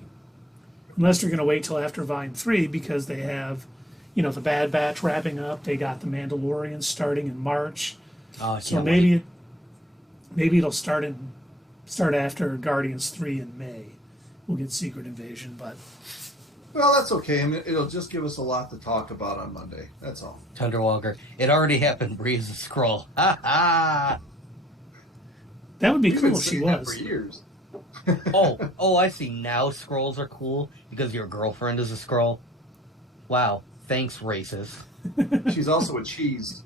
Unless they're going to wait till after Volume 3 because they have, the Bad Batch wrapping up. They got the Mandalorian starting in March. Oh, I So can't maybe it'll start after Guardians 3 in May. We'll get Secret Invasion, but Well, that's okay. I mean, it'll just give us a lot to talk about on Monday. That's all. Tundra Walker. It already happened. Breeze a scroll. Ha ha. that would be We've cool been if she saying that was. for years. Oh, I see. Now scrolls are cool because your girlfriend is a scroll. Wow. Thanks, racist. She's also a cheese.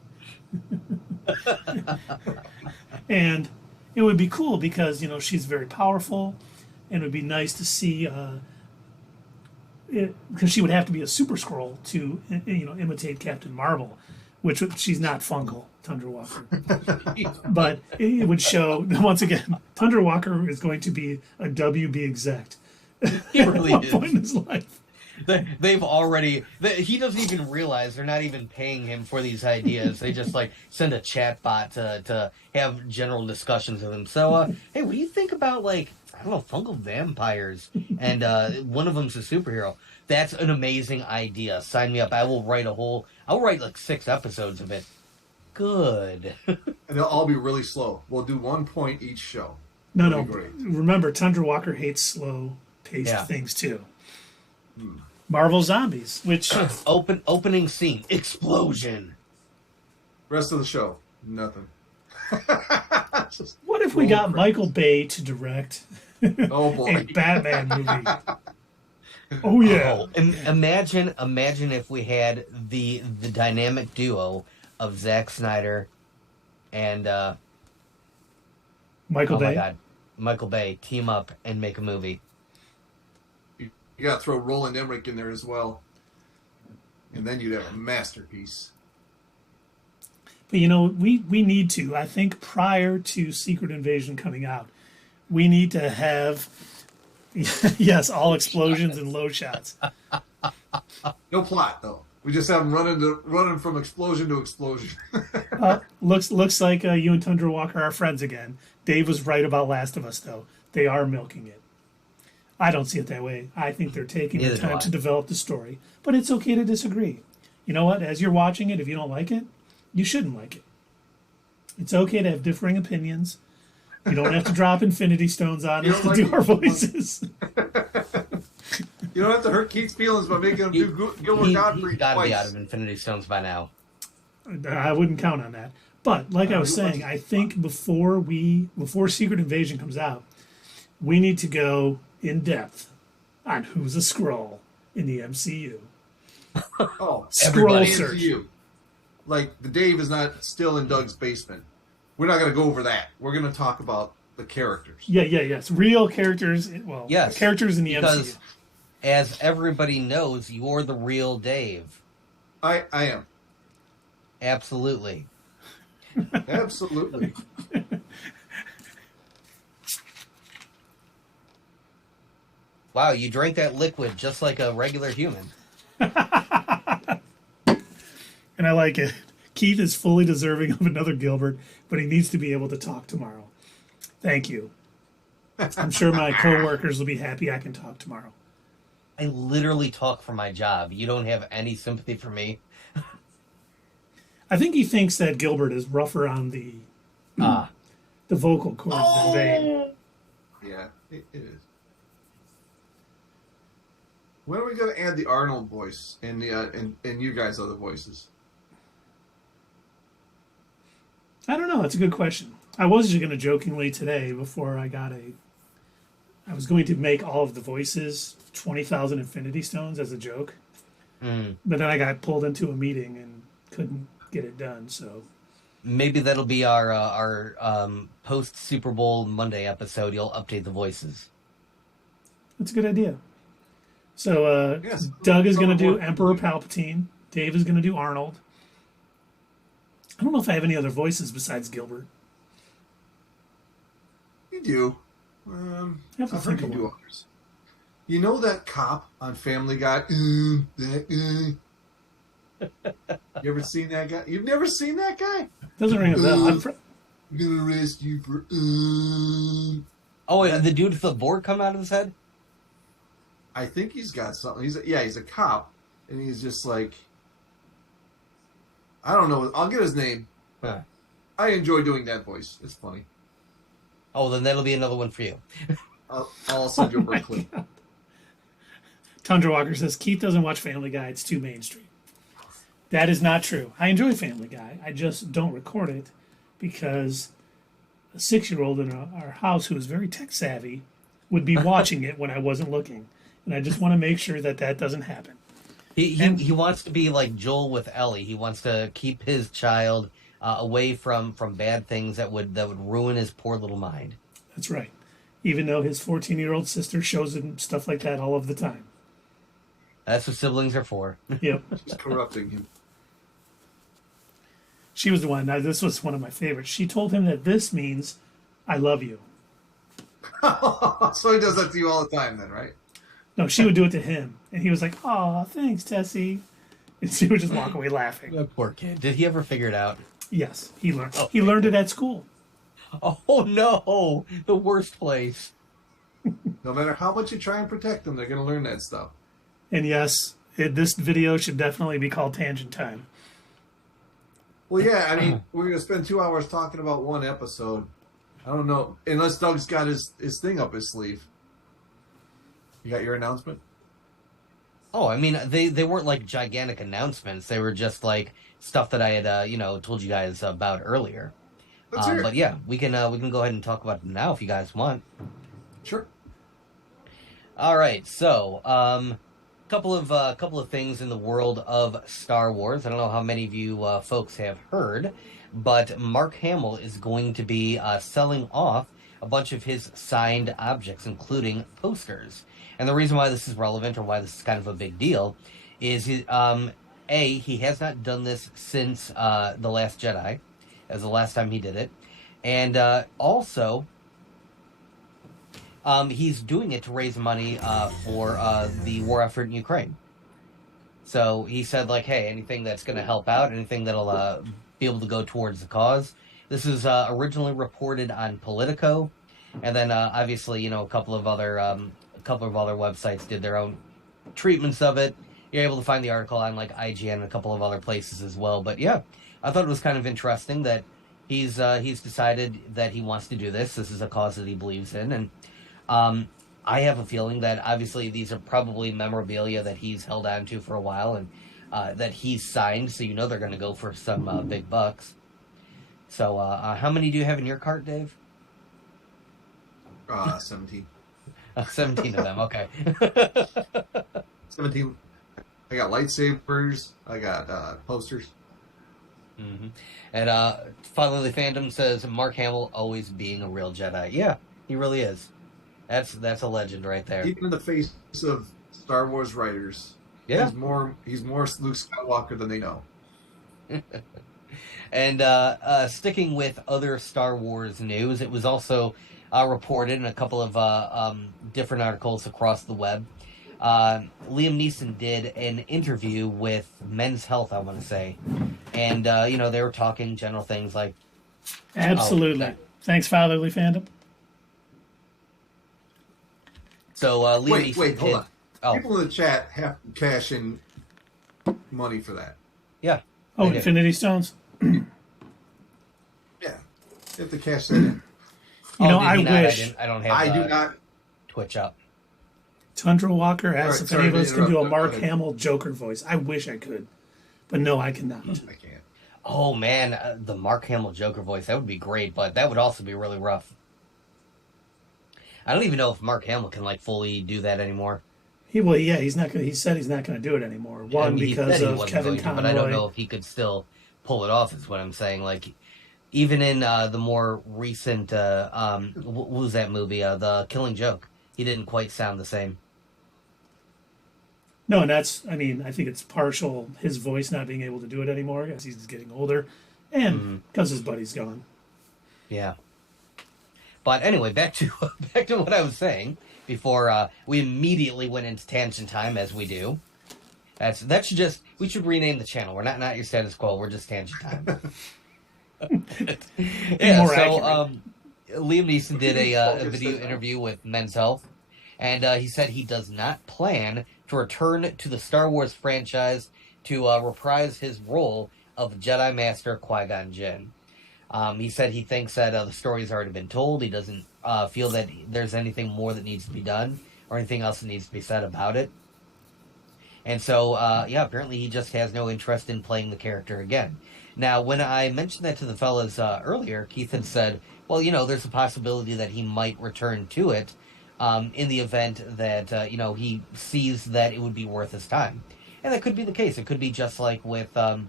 And it would be cool because, she's very powerful, and it would be nice to see, because she would have to be a super scroll to, imitate Captain Marvel, which she's not fungal, Tundra Walker. But it would show, once again, Tundra Walker is going to be a WB exec. He really at one is. point in his life. They've already. He doesn't even realize they're not even paying him for these ideas. They just send a chat bot to have general discussions with him. So, hey, what do you think about I don't know, fungal vampires? And one of them's a superhero. That's an amazing idea. Sign me up. I'll write 6 episodes of it. Good. And they'll all be really slow. We'll do 1 point each show. No. That'd be great. Remember, Tundra Walker hates slow-paced things too. Marvel Zombies, which Opening scene, explosion. Rest of the show, nothing. Just what if we got Michael Bay to direct oh boy, a Batman movie? Oh yeah! Oh, imagine if we had the dynamic duo of Zack Snyder and Michael Bay. my God, Michael Bay team up and make a movie. You got to throw Roland Emmerich in there as well, and then you'd have a masterpiece. But we need to. I think prior to Secret Invasion coming out, we need to have yes, all explosions and low shots. No plot though. We just have them running from explosion to explosion. Looks like you and Tundra Walker are friends again. Dave was right about Last of Us, though. They are milking it. I don't see it that way. I think they're taking the time to develop the story. But it's okay to disagree. You know what? As you're watching it, if you don't like it, you shouldn't like it. It's okay to have differing opinions. You don't have to drop Infinity Stones on us to do our voices. You don't have to hurt Keith's feelings by making him do Gilbert Godfrey He's got to twice. be out of Infinity Stones by now. I wouldn't count on that. But like I was saying, I think before Secret Invasion comes out, we need to go in depth on who's a Skrull in the MCU. Oh, Skrull everybody search. MCU. Like the Dave is not still in Doug's basement. We're not going to go over that. We're going to talk about the characters. Yes. Real characters. Well, Yes, characters in the because, MCU. as everybody knows, you're the real Dave. I am. Absolutely. Absolutely. Wow, you drank that liquid just like a regular human. And I like it. Keith is fully deserving of another Gilbert, but he needs to be able to talk tomorrow. Thank you. I'm sure my coworkers will be happy I can talk tomorrow. I literally talk for my job. You don't have any sympathy for me. I think he thinks that Gilbert is rougher on the vocal cords than Vane. Yeah, it is. When are we going to add the Arnold voice and the and you guys' other voices? I don't know. That's a good question. I was just going to jokingly today before I was going to make all of the voices 20,000 Infinity Stones as a joke. But then I got pulled into a meeting and couldn't get it done, so. Maybe that'll be our post Super Bowl Monday episode. You'll update the voices. That's a good idea. So Yes. Doug is going to do Emperor Palpatine. Dave is going to do Arnold. I don't know if I have any other voices besides Gilbert. You do. have to I've heard think you of do others. You know that cop on Family Guy? That guy. You ever seen that guy? You've never seen that guy? Doesn't ring a bell. I'm gonna arrest you for. Oh, and the dude with the board coming out of his head? I think he's got something. He's a cop, and he's just like, I don't know. I'll get his name. Huh. I enjoy doing that voice. It's funny. Oh, then that'll be another one for you. I'll send you a clip. Tundra Walker says Keith doesn't watch Family Guy. It's too mainstream. That is not true. I enjoy Family Guy. I just don't record it because a 6-year-old in our house who is very tech savvy would be watching it when I wasn't looking. And I just want to make sure that doesn't happen. He wants to be like Joel with Ellie. He wants to keep his child away from bad things that would ruin his poor little mind. That's right. Even though his 14-year-old sister shows him stuff like that all of the time. That's what siblings are for. Yep. She's corrupting him. She was the one. Now, this was one of my favorites. She told him that this means, I love you. So he does that to you all the time then, right? No, she would do it to him. And he was like, "Aw, thanks, Tessie." And she would just walk away laughing. That poor kid. Did he ever figure it out? Yes, he learned. Oh, he learned it at school. Oh, no. The worst place. No matter how much you try and protect them, they're going to learn that stuff. And yes, this video should definitely be called Tangent Time. Well, yeah, I mean, we're going to spend 2 hours talking about one episode. I don't know, unless Doug's got his thing up his sleeve. You got your announcement? Oh, I mean, they weren't like gigantic announcements. They were just like stuff that I had, told you guys about earlier. Let's hear it. But yeah, we can go ahead and talk about them now if you guys want. Sure. All right, so couple of things in the world of Star Wars. I don't know how many of you folks have heard, but Mark Hamill is going to be selling off a bunch of his signed objects, including posters. And the reason why this is relevant, or why this is kind of a big deal, is he has not done this since The Last Jedi, as the last time he did it, and also he's doing it to raise money for the war effort in Ukraine. So he said, like, hey, anything that's going to help out, anything that'll be able to go towards the cause. This is originally reported on Politico, and then obviously, a couple of other websites did their own treatments of it. You're able to find the article on like IGN and a couple of other places as well. But yeah, I thought it was kind of interesting that he's decided that he wants to do this. This is a cause that he believes in, and I have a feeling that obviously these are probably memorabilia that he's held on to for a while, and that he's signed, so they're going to go for some big bucks. So how many do you have in your cart, Dave? 17. 17 of them, okay. 17. I got lightsabers. I got posters. Mm-hmm. And Fatherly Fandom says, Mark Hamill always being a real Jedi. Yeah, he really is. That's a legend right there. Even in the face of Star Wars writers, yeah, he's more Luke Skywalker than they know. And sticking with other Star Wars news, it was also reported in a couple of different articles across the web. Liam Neeson did an interview with Men's Health, I want to say, and they were talking general things like, absolutely. Thanks, Fatherly Fandom. So Liam Neeson wait, hold did, on. Oh. People in the chat have to cash in money for that. Yeah. Oh, Infinity Stones. Yeah, you have to cash that in. I wish. I don't have. I do not. Twitch up. Tundra Walker asks if any of us can do a Mark Go ahead. Hamill Joker voice. I wish I could, but no, I cannot. I can't. Oh man, the Mark Hamill Joker voice, that would be great, but that would also be really rough. I don't even know if Mark Hamill can fully do that anymore. He's not gonna. He said he's not gonna do it anymore. One, because of Kevin Conroy. But I don't know if he could still pull it off. Is what I'm saying. Even in the more recent, what was that movie? The Killing Joke. He didn't quite sound the same. No, and I think it's partial his voice not being able to do it anymore as he's getting older, and because his buddy's gone. Yeah. But anyway, back to what I was saying before we immediately went into tangent time, as we do. We should rename the channel. We're not your status quo. We're just tangent time. Yeah. So Liam Neeson did a video interview with Men's Health, and he said he does not plan to return to the Star Wars franchise to reprise his role of Jedi Master Qui-Gon Jinn. He said he thinks that the story has already been told. He doesn't feel that there's anything more that needs to be done or anything else that needs to be said about it. And so, apparently he just has no interest in playing the character again. Now, when I mentioned that to the fellas earlier, Keith had said, well, there's a possibility that he might return to it in the event that, he sees that it would be worth his time. And that could be the case. It could be just like with, oh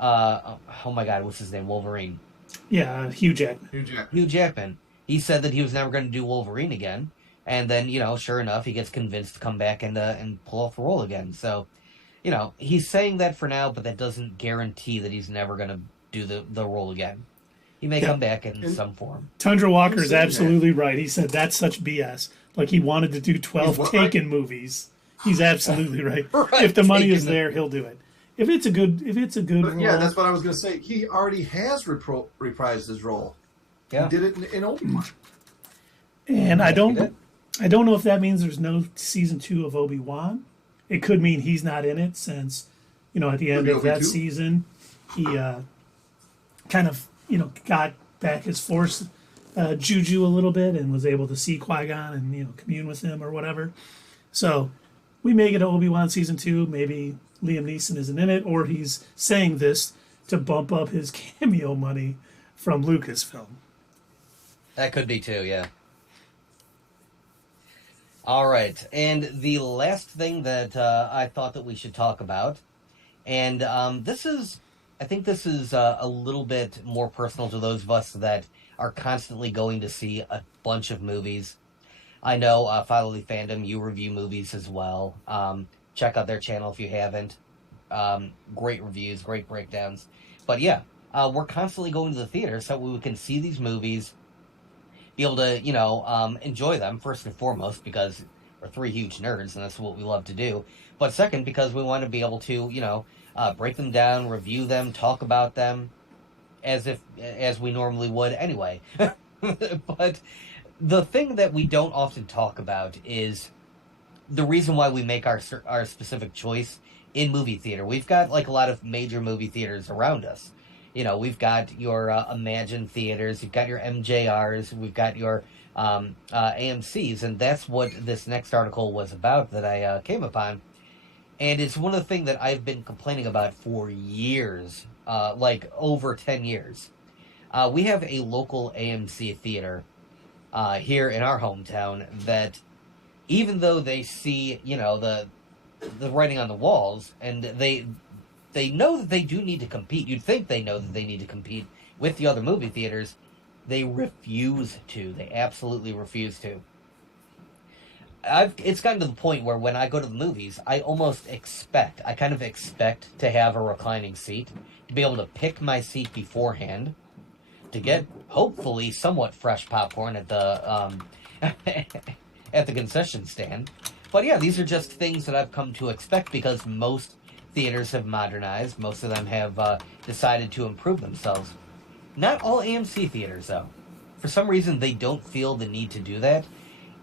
my God, what's his name? Wolverine. Yeah, Hugh Jackman. Hugh Jackman. He said that he was never going to do Wolverine again. And then, sure enough, he gets convinced to come back and pull off the role again. So, he's saying that for now, but that doesn't guarantee that he's never going to do the role again. He may come back in some form. Tundra Walker is absolutely right. He said that's such BS. Like he wanted to do 12 Taken movies. He's absolutely right. If the money is there, he'll do it. If it's a good role. Yeah, that's what I was going to say. He already has reprised his role. Yeah. He did it in Obi-Wan. And I don't know if that means there's no season 2 of Obi-Wan. It could mean he's not in it since, at the end of that season, he kind of, got back his Force juju a little bit and was able to see Qui-Gon and, commune with him or whatever. So we may get an Obi-Wan season 2. Maybe Liam Neeson isn't in it, or he's saying this to bump up his cameo money from Lucasfilm. That could be too, yeah. All right, and the last thing that I thought that we should talk about, and I think this is a little bit more personal to those of us that are constantly going to see a bunch of movies. I know, Follow the Fandom, you review movies as well. Check out their channel if you haven't. Great reviews, great breakdowns. But yeah, we're constantly going to the theater so we can see these movies, be able to, enjoy them, first and foremost, because we're 3 huge nerds, and that's what we love to do. But second, because we want to be able to, break them down, review them, talk about them, as we normally would anyway. But the thing that we don't often talk about is the reason why we make our specific choice in movie theater. We've got, like, a lot of major movie theaters around us. We've got your Imagine theaters, you've got your MJRs, we've got your AMCs, and that's what this next article was about that I came upon. And it's one of the things that I've been complaining about for years, like over 10 years. We have a local AMC theater here in our hometown that, even though they see, the writing on the walls, and they know that they do need to compete. You'd think they know that they need to compete with the other movie theaters. They refuse to. They absolutely refuse to. It's gotten to the point where when I go to the movies, I kind of expect to have a reclining seat, to be able to pick my seat beforehand, to get, hopefully, somewhat fresh popcorn at the at the concession stand. But yeah, these are just things that I've come to expect because most theaters have modernized. Most of them have decided to improve themselves. Not all AMC theaters, though. For some reason, they don't feel the need to do that.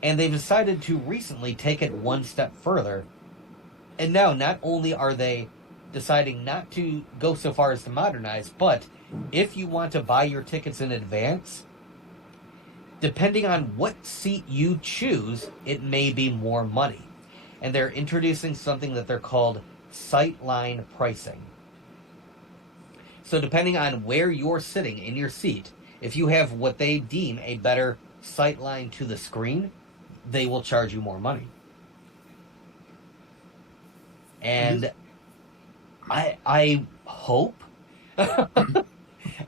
And they've decided to recently take it one step further. And now, not only are they deciding not to go so far as to modernize, but if you want to buy your tickets in advance, depending on what seat you choose, it may be more money. And they're introducing something that they're called sightline pricing. So depending on where you're sitting in your seat, if you have what they deem a better sightline to the screen, they will charge you more money. And I hope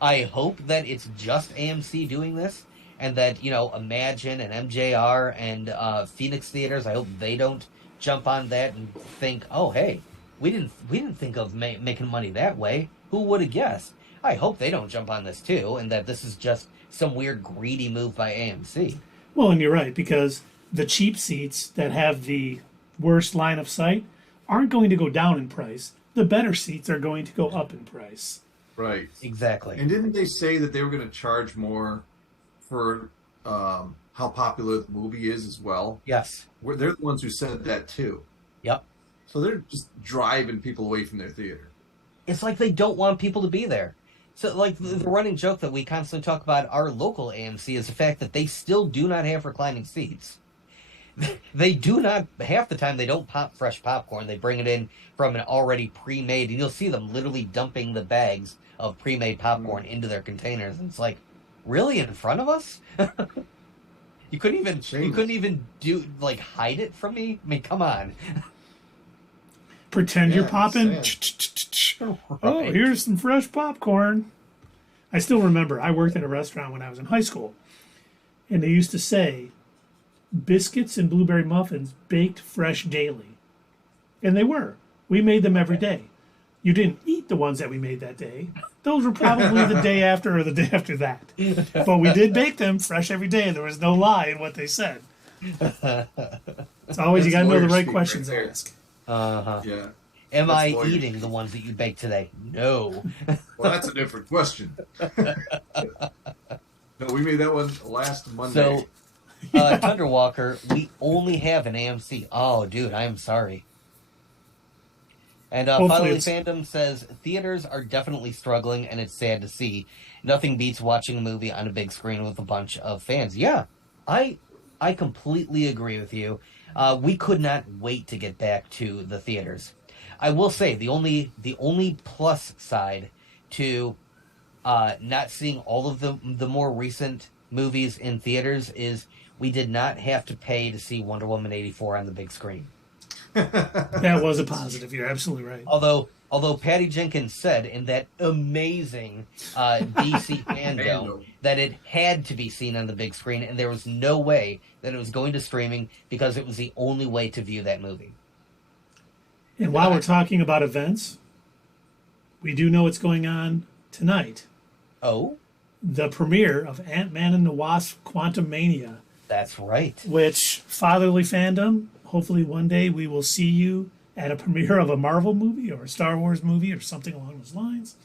I hope that it's just AMC doing this, and that, Imagine and MJR and Phoenix Theaters, I hope they don't jump on that and think, oh, hey, we didn't think of making money that way. Who would have guessed? I hope they don't jump on this too, and that this is just some weird greedy move by AMC. Well, and you're right, because the cheap seats that have the worst line of sight aren't going to go down in price. The better seats are going to go up in price. Right. Exactly. And didn't they say that they were going to charge more for how popular the movie is as well? Yes. They're the ones who said that too. Yep. So they're just driving people away from their theater. It's like they don't want people to be there. So, like, the running joke that we constantly talk about our local AMC is the fact that they still do not have reclining seats. They do not, half the time, they don't pop fresh popcorn. They bring it in from an already pre-made, and you'll see them literally dumping the bags of pre-made popcorn into their containers. And it's like, really, in front of us? You couldn't even do, like, hide it from me? I mean, come on. Pretend you're Yeah, popping. sad. Oh, here's some fresh popcorn. I still remember I worked at a restaurant when I was in high school, and they used to say biscuits and blueberry muffins baked fresh daily. And they were. We made them every day. You didn't eat the ones that we made that day. Those were probably the day after or the day after that. But we did bake them fresh every day. There was no lie in what they said. It's always, you got to know the right questions to ask. Uh-huh. Yeah. Am That's I lawyers. eating the ones that you baked today? No. Well, that's a different question. No, we made that one last Monday. So, Thunderwalker, we only have an AMC. Oh, dude, I am sorry. And Hopefully finally, it's- Fandom says, theaters are definitely struggling, and it's sad to see. Nothing beats watching a movie on a big screen with a bunch of fans. Yeah, I completely agree with you. We could not wait to get back to the theaters. I will say, the only plus side to not seeing all of the more recent movies in theaters is we did not have to pay to see Wonder Woman 84 on the big screen. That was a positive. You're absolutely right. Although Patty Jenkins said in that amazing DC fandom that it had to be seen on the big screen, and there was no way that it was going to streaming because it was the only way to view that movie. And while we're talking about events, we do know what's going on tonight. Oh, The premiere of Ant-Man and the Wasp: Quantumania, that's right. which Fatherly Fandom, hopefully one day we will see you at a premiere of a Marvel movie or a Star Wars movie or something along those lines.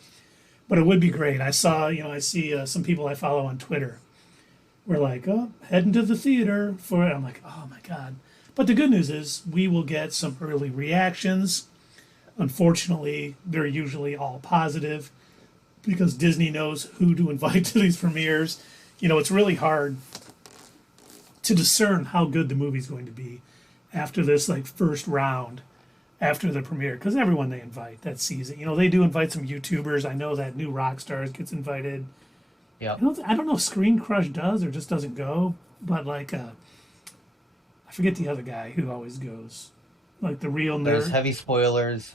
But it would be great. I see some people I follow on Twitter were like, oh, heading to the theater for it. I'm like, oh my God. But the good news is we will get some early reactions. Unfortunately, they're usually all positive because Disney knows who to invite to these premieres. You know, it's really hard to discern how good the movie's going to be after this first round after the premiere, because everyone they invite that sees it, they do invite some YouTubers. I know that New Rockstars gets invited. Yeah. I don't know if Screen Crush does or just doesn't go, but I forget the other guy who always goes, the real nerd. There's heavy spoilers.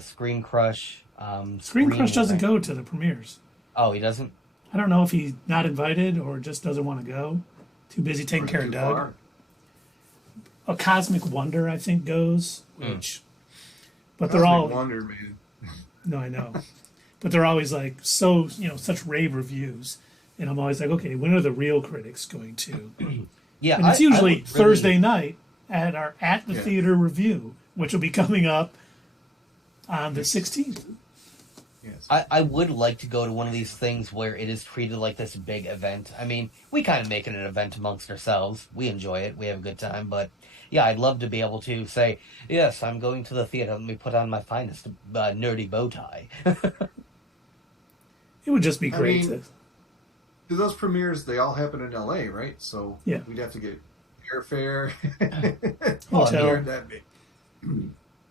Screen Crush. Screen Crush doesn't go to the premieres. Oh, he doesn't. I don't know if he's not invited or just doesn't want to go. Too busy taking care of Doug. Far. A Cosmic Wonder, I think, goes, but they're all Wonder, man. No, I know, but they're always such rave reviews, and I'm always like, okay, when are the real critics going to? Yeah, And it's I usually would Thursday night at our At the Yeah. Theater review, which will be coming up on the 16th. Yes. I would like to go to one of these things where it is treated like this big event. I mean, we kind of make it an event amongst ourselves. We enjoy it. We have a good time. But, yeah, I'd love to be able to say, yes, I'm going to the theater. Let me put on my finest nerdy bow tie. It would just be great. mean, Those premieres, they all happen in L.A., right? So Yeah. we'd have to get airfare. Hotel. That big.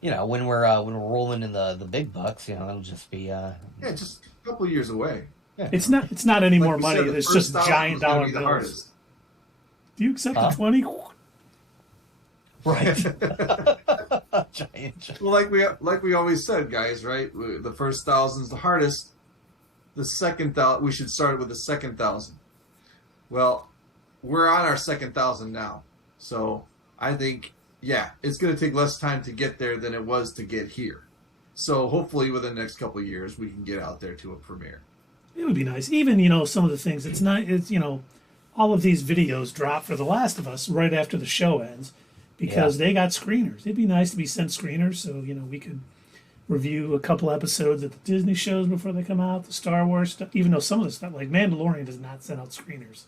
When we're rolling in the big bucks, it'll just be Yeah, just a couple of years away. It's not any more Like we money. said, the It's first just 1,000 giant is gonna dollar be the bills. hardest. Do you accept Huh? the 20? right. Giant. Well, like we always said, guys, right? The first 1,000 is the hardest. The second 1,000, we should start with the second 1,000. Well, we're on our second 1,000 now, so I think, yeah, it's going to take less time to get there than it was to get here. So hopefully, within the next couple of years, we can get out there to a premiere. It would be nice. Even, some of the things, all of these videos drop for The Last of Us right after the show ends because they got screeners. It'd be nice to be sent screeners so, we could review a couple episodes at the Disney shows before they come out, the Star Wars stuff, even though some of the stuff, like Mandalorian, does not send out screeners.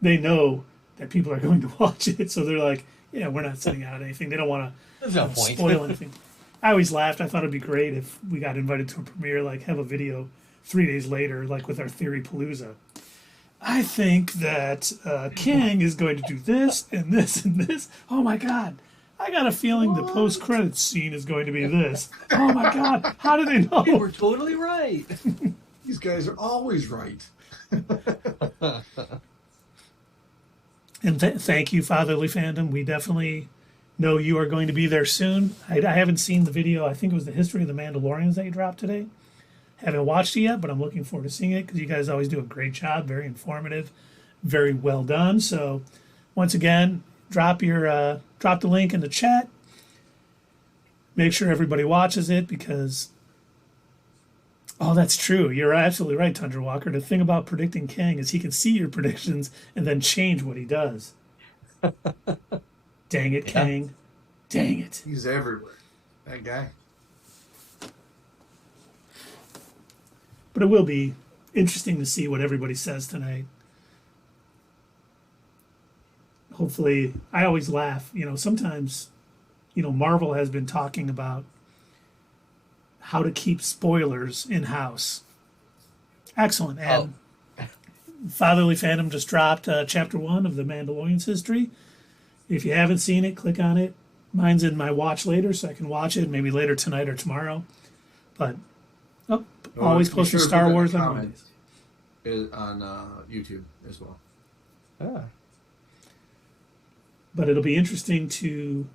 They know that people are going to watch it, so they're like, yeah, we're not sending out anything. They don't want There's no to point. spoil anything. I always laughed. I thought it'd be great if we got invited to a premiere, have a video 3 days later, with our Theory Palooza. I think that King is going to do this and this and this. Oh my God. I got a feeling the post-credits scene is going to be this. Oh my God. How did they know? You were totally right. These guys are always right. And thank you, Fatherly Fandom. We definitely know you are going to be there soon. I haven't seen the video. I think it was the history of the Mandalorians that you dropped today. Haven't watched it yet, but I'm looking forward to seeing it because you guys always do a great job. Very informative, very well done. So, once again, drop the link in the chat. Make sure everybody watches it because, oh, that's true. You're absolutely right, Tundra Walker. The thing about predicting Kang is he can see your predictions and then change what he does. Dang it, Kang. Dang it. He's everywhere. That guy. But it will be interesting to see what everybody says tonight. Hopefully, I always laugh. Sometimes, Marvel has been talking about how to keep spoilers in-house. Excellent. And Fatherly Phantom just dropped Chapter 1 of The Mandalorian's history. If you haven't seen it, click on it. Mine's in my watch later, so I can watch it maybe later tonight or tomorrow. But always posting Star Wars on Mondays. On YouTube as well. But it'll be interesting to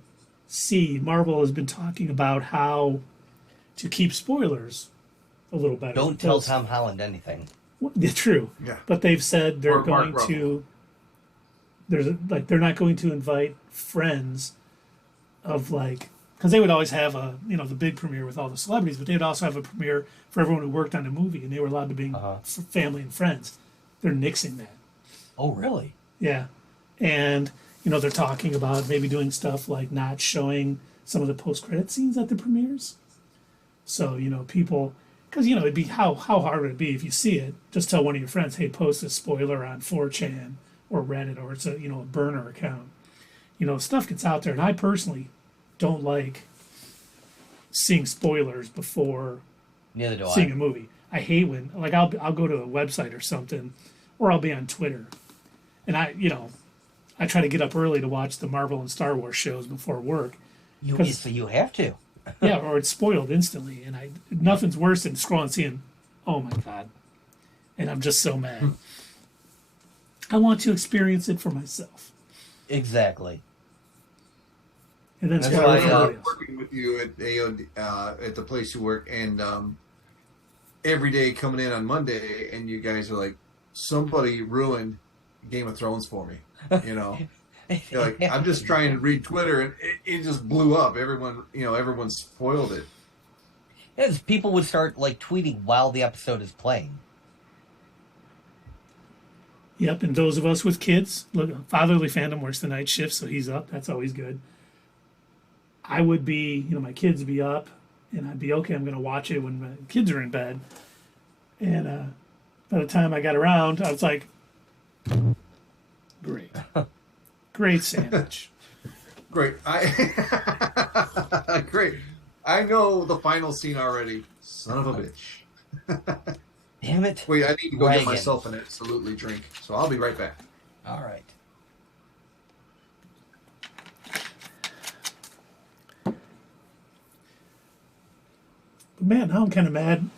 see. Marvel has been talking about how to keep spoilers a little better. Don't tell Tom Holland anything. True. Yeah. But they've said they're going to. They're not going to invite friends of because they would always have the big premiere with all the celebrities, but they would also have a premiere for everyone who worked on the movie, and they were allowed to bring family and friends. They're nixing that. Oh, really? Yeah, and they're talking about maybe doing stuff like not showing some of the post-credit scenes at the premieres. So people, because it'd be how hard would it be if you see it? Just tell one of your friends, hey, post a spoiler on 4chan or Reddit, or it's a a burner account. Stuff gets out there, and I personally don't like seeing spoilers before seeing a movie. I hate when I'll go to a website or something, or I'll be on Twitter, and I try to get up early to watch the Marvel and Star Wars shows before work. So you have to. Yeah, or it's spoiled instantly, and nothing's worse than scrolling and seeing, oh my God, and I'm just so mad. I want to experience it for myself. Exactly. And then that's why I'm working with you at AOD, at the place you work, and every day coming in on Monday, and you guys are like, somebody ruined Game of Thrones for me. You're like, I'm just trying to read Twitter, and it just blew up. Everyone spoiled it. Yes, people would start tweeting while the episode is playing. Yep, and those of us with kids, look, Fatherly Phantom works the night shift, so he's up. That's always good. I would be, my kids would be up, and I'd be okay. I'm going to watch it when my kids are in bed. And by the time I got around, I was like, great. Great sandwich. Great. Great. I know the final scene already. Son of a bitch. Damn it. Wait, I need to go get myself an absolutely drink, so I'll be right back. All right. But man, now I'm kind of mad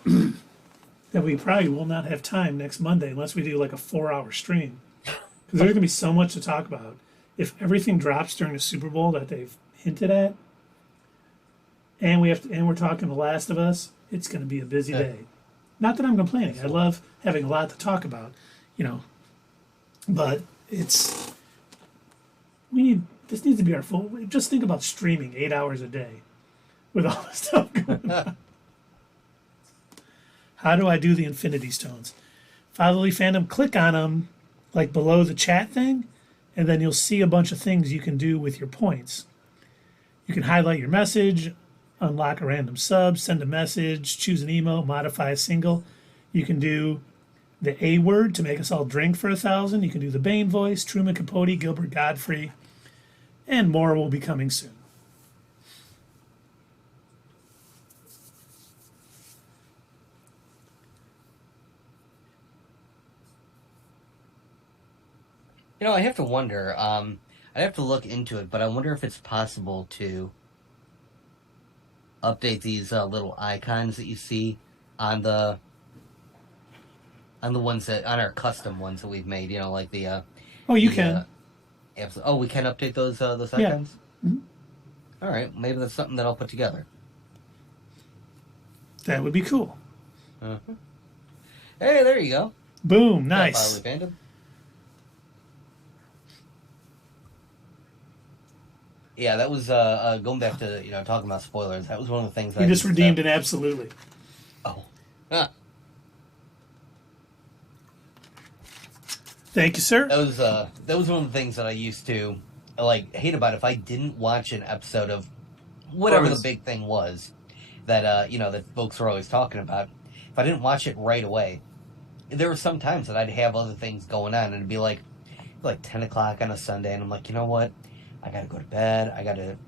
that we probably will not have time next Monday unless we do a 4-hour stream. Because there's going to be so much to talk about. If everything drops during the Super Bowl that they've hinted at, and we're talking The Last of Us, it's going to be a busy day. Not that I'm complaining. I love having a lot to talk about, but this needs to be our full. Just think about streaming 8 hours a day with all this stuff going on. How do I do the Infinity Stones? Fatherly Phantom, click on them below the chat thing, and then you'll see a bunch of things you can do with your points. You can highlight your message, unlock a random sub, send a message, choose an emote, modify a single. You can do the A word to make us all drink for 1,000. You can do the Bane voice, Truman Capote, Gilbert Godfrey, and more will be coming soon. I have to wonder. I'd have to look into it, but I wonder if it's possible to update these little icons that you see on the ones on our custom ones that we've made. Oh, you can. We can update those icons. Mm-hmm. All right, maybe that's something that I'll put together. That would be cool. Uh-huh. Hey, there you go. Boom, Got nice. Bodily Fandom. Yeah, that was going back to talking about spoilers. That was one of the things You just redeemed it absolutely. Oh, huh. Thank you, sir. That was one of the things that I used to hate about it. If I didn't watch an episode of whatever the big thing was that that folks were always talking about. If I didn't watch it right away, there were some times that I'd have other things going on, and it'd be like 10 o'clock on a Sunday, and I'm like, you know what? I gotta go to bed. I don't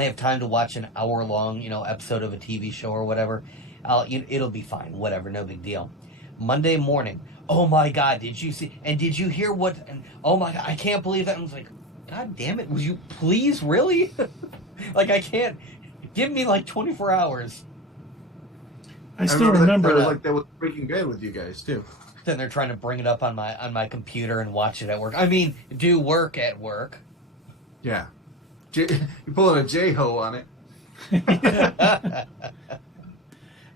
have time to watch an hour-long, episode of a TV show or whatever. It'll be fine. Whatever, no big deal. Monday morning, oh my God, did you see? And did you hear what? And oh my God, I can't believe that. And I was like, God damn it, would you please, really? I can't. Give me 24 hours. I still remember that. Like that with Breaking Bad with you guys too. Then they're trying to bring it up on my computer and watch it at work. I mean, do work at work. Yeah. You're pulling a J-ho on it.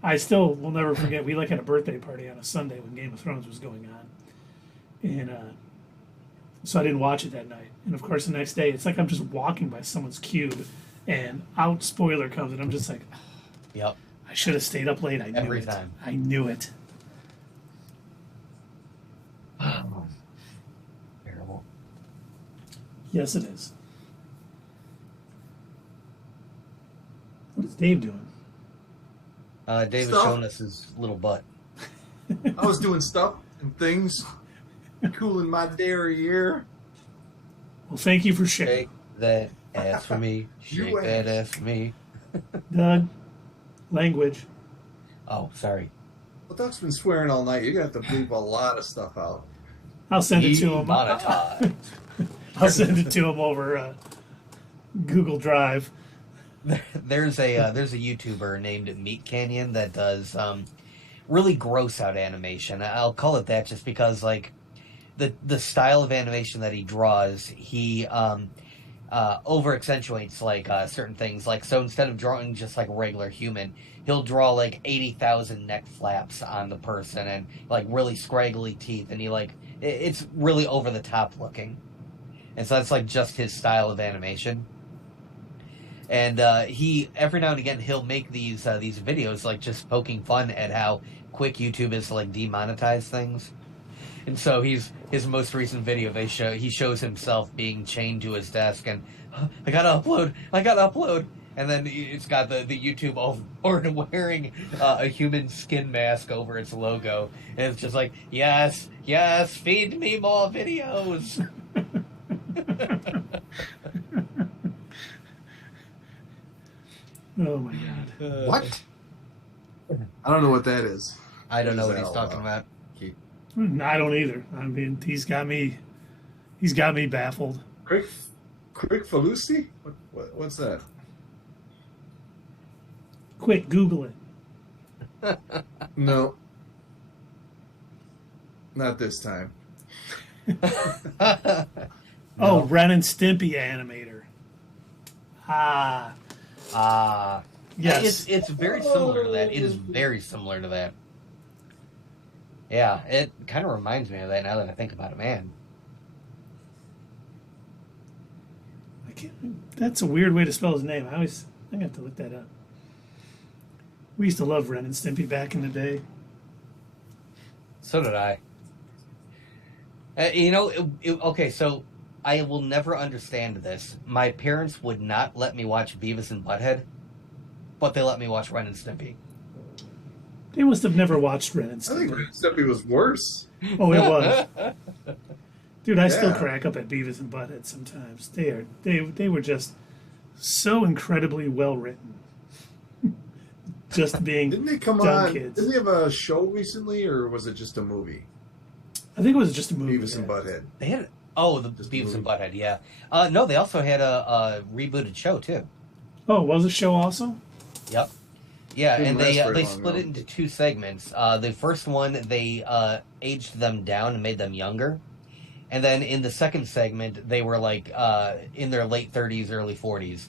I still will never forget, we had a birthday party on a Sunday when Game of Thrones was going on. And so I didn't watch it that night. And of course the next day, it's like I'm just walking by someone's cube and out spoiler comes and I'm just like, oh, yep. I should have stayed up late. I knew Every it. time. I knew it. Terrible. Yes, it is. What is Dave doing? David's Stuff. showing us his little butt. I was doing stuff and things, cooling my dairy ear. Well, thank you for sharing. Shake that ass for me. You Shake that ass for me. Doug, language. Oh, sorry. Well, Doug's been swearing all night. You're going to have to bleep a lot of stuff out. I'll send it to him. Demonetized. I'll send it to him over Google Drive. There's a YouTuber named Meat Canyon that does really gross out animation. I'll call it that just because the style of animation that he draws, he over accentuates certain things. So instead of drawing just a regular human, he'll draw 80,000 neck flaps on the person and really scraggly teeth, and it's really over the top looking. And so that's just his style of animation. And he every now and again he'll make these videos just poking fun at how quick YouTube is to demonetize things. And so his most recent video he shows himself being chained to his desk and I gotta upload, and then it's got the YouTube overboard wearing a human skin mask over its logo, and it's just yes, feed me more videos. Oh my God. What? I don't know what that is. I don't know what What is he's that all talking about? about. I don't either. I mean, he's got me baffled. Craig Falusi? What's that? Quick, Google it. No. Not this time. Oh, Ren and Stimpy animator. Yes. It's very similar to that. It is very similar to that. Yeah, it kind of reminds me of that now that I think about it, man. That's a weird way to spell his name. I have to look that up. We used to love Ren and Stimpy back in the day. So did I. Okay, so I will never understand this. My parents would not let me watch Beavis and Butthead, but they let me watch Ren and Stimpy. They must have never watched Ren and I think Stimpy. Stimpy was worse. Oh, it was. Dude, I still Yeah. crack up at Beavis and Butthead sometimes. They were just so incredibly well written. Just being Didn't they come dumb on? kids. Didn't they have a show recently, or was it just a movie? I think it was just a movie. Beavis and Butthead. They had the Just Beavis and movie. Butthead, yeah. No, they also had a rebooted show too. Oh, was a show also? Yep. Yeah, Didn't and they last very they long, split though. it into two segments. The first one they aged them down and made them younger, and then in the second segment they were in their late 30s, early 40s.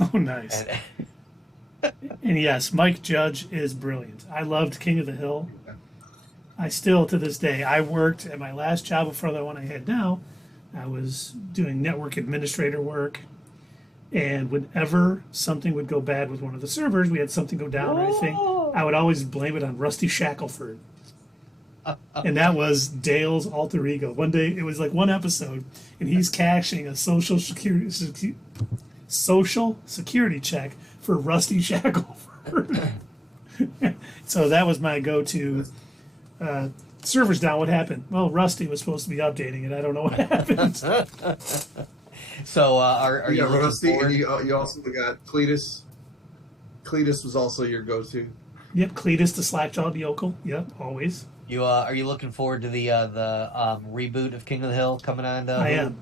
Oh, nice. And yes, Mike Judge is brilliant. I loved King of the Hill. I still, to this day, I worked at my last job before the one I had now. I was doing network administrator work. And whenever something would go bad with one of the servers, we had something go down or anything, I would always blame it on Rusty Shackelford. And that was Dale's alter ego. One day, it was like one episode, and he's cashing a social security check for Rusty Shackelford. So that was my go-to. Server's down. What happened? Well, Rusty was supposed to be updating it. I don't know what happened. So are you looking Rusty, forward? and you also got Cletus. Cletus was also your go-to. Yep, Cletus the slack-jawed yokel. Yep, always. You are you looking forward to the reboot of King of the Hill coming on? I am.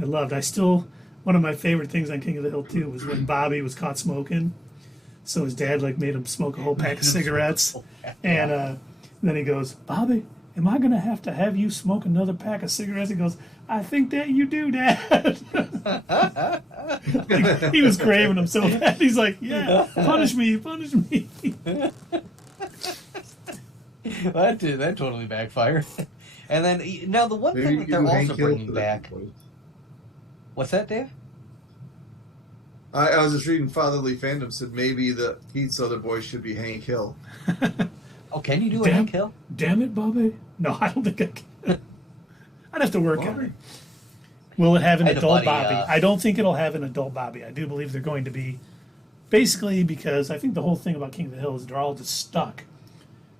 I still, one of my favorite things on King of the Hill too was when Bobby was caught smoking. So his dad made him smoke a whole pack of cigarettes, and then he goes, "Bobby, am I gonna have to have you smoke another pack of cigarettes?" He goes, "I think that you do, Dad." Like, he was craving them so bad. He's like, "Yeah, punish me, punish me." That totally backfired. And then now the one thing that they're also bringing back. What's that, Dave? I was just reading Fatherly Fandom said maybe the Heat's other boy should be Hank Hill. Oh, can you do a Hank Hill? Damn it, Bobby. No, I don't think I can. I'd have to work on it. Will it have an adult Bobby? I don't think it'll have an adult Bobby. I do believe they're going to be, basically because I think the whole thing about King of the Hill is they're all just stuck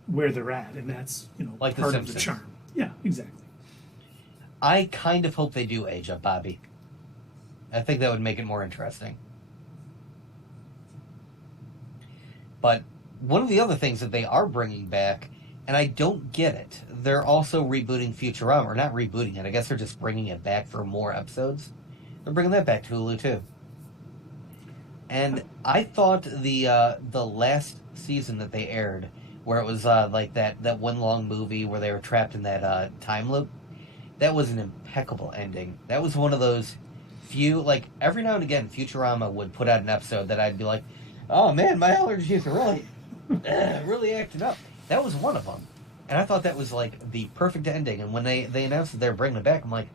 where they're at, and that's, like part the of the Simpsons. charm. Yeah, exactly. I kind of hope they do age up Bobby. I think that would make it more interesting. But one of the other things that they are bringing back, and I don't get it, they're also rebooting Futurama, or not rebooting it. I guess they're just bringing it back for more episodes. They're bringing that back to Hulu too. And I thought the last season that they aired, where it was like that one long movie where they were trapped in that time loop, that was an impeccable ending. That was one of those few, like, every now and again, Futurama would put out an episode that I'd be like, oh man, my allergies are really acting up. That was one of them. And I thought that was like the perfect ending. And when they announced that they're bringing it back, I'm like,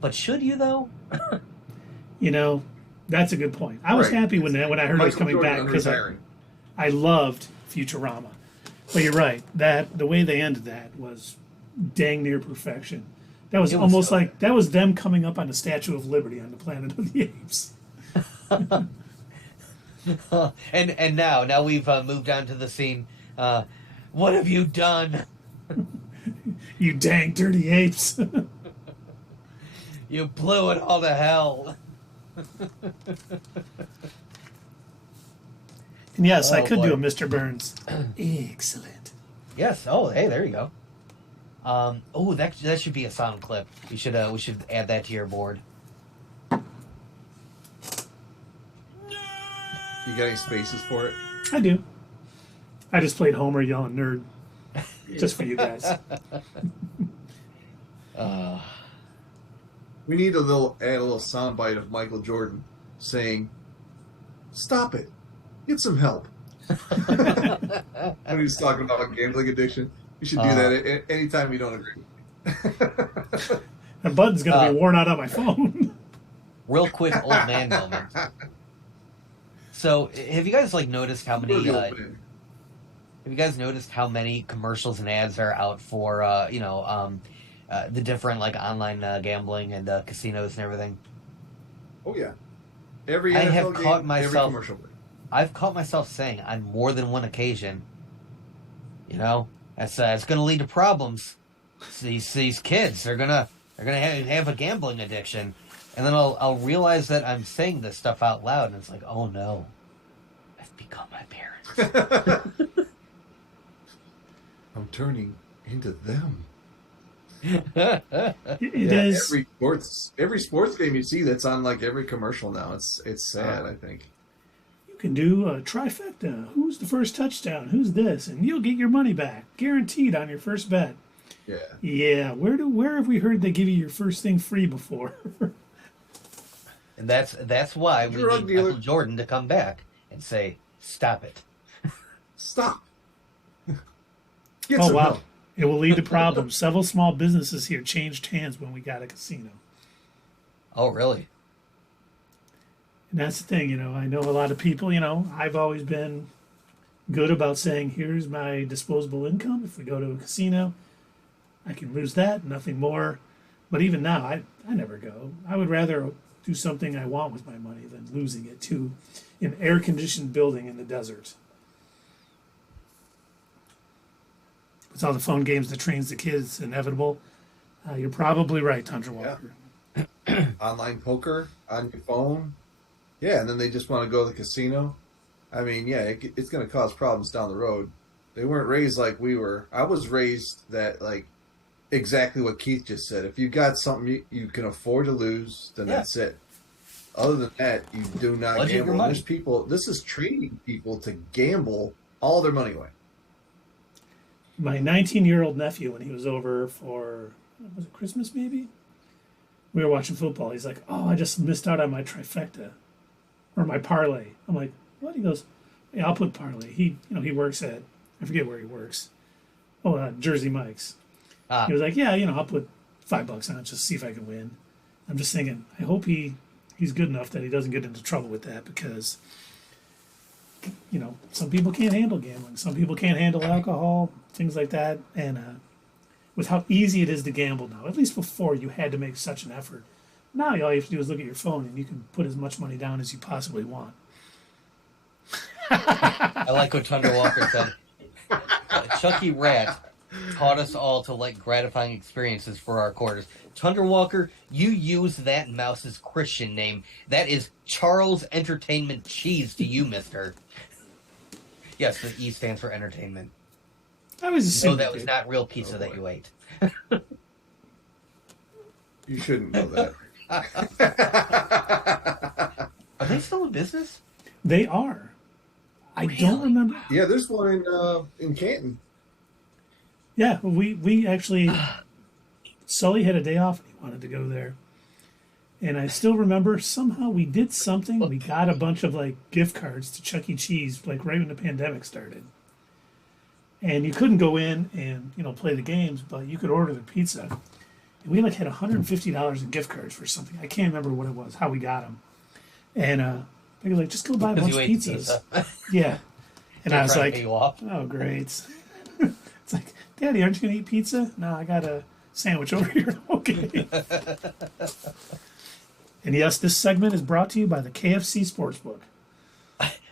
but should you though? That's a good point. I was happy when I heard it was coming back because I loved Futurama. But you're right, that the way they ended that was dang near perfection. That was almost like that was them coming up on the Statue of Liberty on the Planet of the Apes. and now we've moved on to the scene. What have you done? You dang dirty apes. You blew it all to hell. And yes, I could do a Mr. Burns. Excellent. Yes. Oh, hey, there you go. That should be a sound clip. We should add that to your board. You got any spaces for it? I do. I just played Homer yelling nerd. Just for you guys. We need add a little soundbite of Michael Jordan saying, "Stop it. Get some help." When he's talking about gambling addiction. You should do that anytime you don't agree. That button's going to be worn out on my phone. Real quick old man moment. So, have you guys noticed how many? Have you guys noticed how many commercials and ads are out for the different online gambling and casinos and everything? Oh yeah, every I NFL have game, caught myself. every commercial break. I've caught myself saying on more than one occasion, that's it's going to lead to problems. These kids are gonna have a gambling addiction, and then I'll realize that I'm saying this stuff out loud, and it's like, oh no, I've become my parents. I'm turning into them. It is. Every sports game you see that's on every commercial now. It's sad. I think You can do a trifecta. Who's the first touchdown? Who's this? And you'll get your money back, guaranteed on your first bet. Yeah. Yeah. Where have we heard they give you your first thing free before? And that's why we Drug need dealer. Michael Jordan to come back and say, "Stop it." Stop. Get Oh, some wow. help. It will lead to problems. Several small businesses here changed hands when we got a casino. Oh, really? And that's the thing, I know a lot of people, I've always been good about saying, here's my disposable income. If we go to a casino, I can lose that, nothing more. But even now, I never go. I would rather do something I want with my money than losing it to an air-conditioned building in the desert. With all the phone games that trains the kids, inevitable. You're probably right, Tundra Walker. Online poker on your phone. Yeah, and then they just want to go to the casino. I mean, yeah, it's going to cause problems down the road. They weren't raised like we were. I was raised that, like, exactly what Keith just said. If you got something you can afford to lose, then that's it. Other than that, you do not Budget your gamble. money. There's people, this is training people to gamble all their money away. My 19-year-old nephew, when he was over for, was it Christmas maybe? We were watching football. He's like, oh, I just missed out on my trifecta or my parlay. I'm like, what? He goes, yeah, I'll put parlay. He works at, I forget where he works. Oh, Jersey Mike's. He was like, yeah, I'll put $5 on it, just see if I can win. I'm just thinking, I hope he's good enough that he doesn't get into trouble with that because, some people can't handle gambling. Some people can't handle alcohol, things like that. And with how easy it is to gamble now, at least before you had to make such an effort. Now all you have to do is look at your phone and you can put as much money down as you possibly want. I like what Thunder Walker said. Chucky Rat taught us all to like gratifying experiences for our quarters. Thunder Walker, you use that mouse's Christian name. That is Charles Entertainment Cheese to you, mister. Yes, the E stands for entertainment. I was No, assuming that was not real pizza Oh, that boy. you ate. You shouldn't know that. Are they still in business? They are. I don't remember. Yeah, there's one in Canton. Yeah, we actually, Sully had a day off and he wanted to go there. And I still remember somehow we did something. We got a bunch of like gift cards to Chuck E. Cheese, like right when the pandemic started. And you couldn't go in and, play the games, but you could order the pizza. And we like had $150 in gift cards for something. I can't remember what it was, how we got them. And they were like, just go buy a bunch of pizzas. Yeah. And I was Trying to like, pay you off. oh, great. It's like, Daddy, aren't you going to eat pizza? No, I got a sandwich over here. Okay. And yes, this segment is brought to you by the KFC Sportsbook.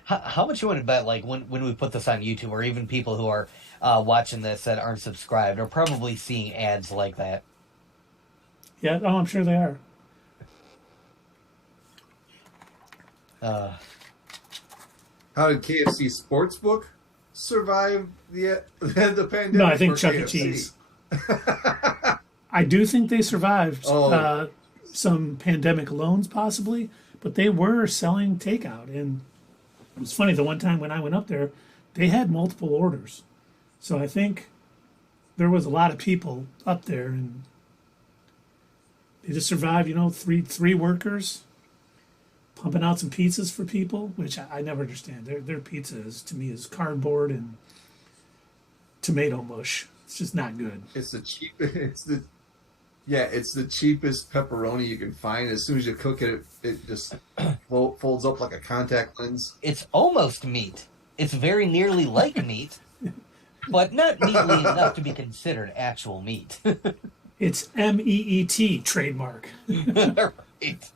How much you want to bet, like, when we put this on YouTube, or even people who are watching this that aren't subscribed are probably seeing ads like that? Yeah, oh, I'm sure they are. How did KFC Sportsbook survive the pandemic? No, I think or Chuck E. KFC? Cheese. I do think they survived some pandemic loans, possibly, but they were selling takeout. And it was funny, the one time when I went up there, they had multiple orders. So I think there was a lot of people up there, and they just survived, three workers pumping out some pizzas for people, which I never understand. Their pizza to me is cardboard and tomato mush. It's just not good. It's the cheapest pepperoni you can find. As soon as you cook it, it just folds up like a contact lens. It's almost meat. It's very nearly like meat, but not meaty enough to be considered actual meat. It's MEET trademark. Right.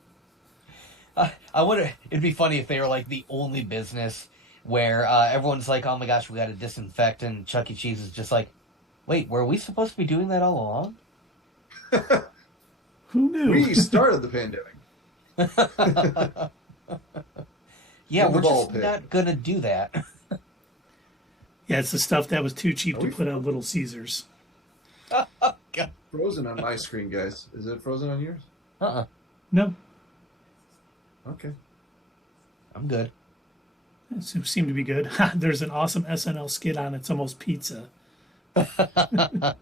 I wonder, it'd be funny if they were like the only business where everyone's like, oh my gosh, we got to disinfect, and Chuck E. Cheese is just like, wait, were we supposed to be doing that all along? Who knew? We started the pandemic. Yeah, In the we're ball just pit. not going to do that. Yeah, it's the stuff that was too cheap Are to we- put on Little Caesars. God. Frozen on my screen, guys. Is it frozen on yours? Uh-uh. No, Okay. I'm good. it seemed to be good. There's an awesome SNL skit on It's Almost Pizza. The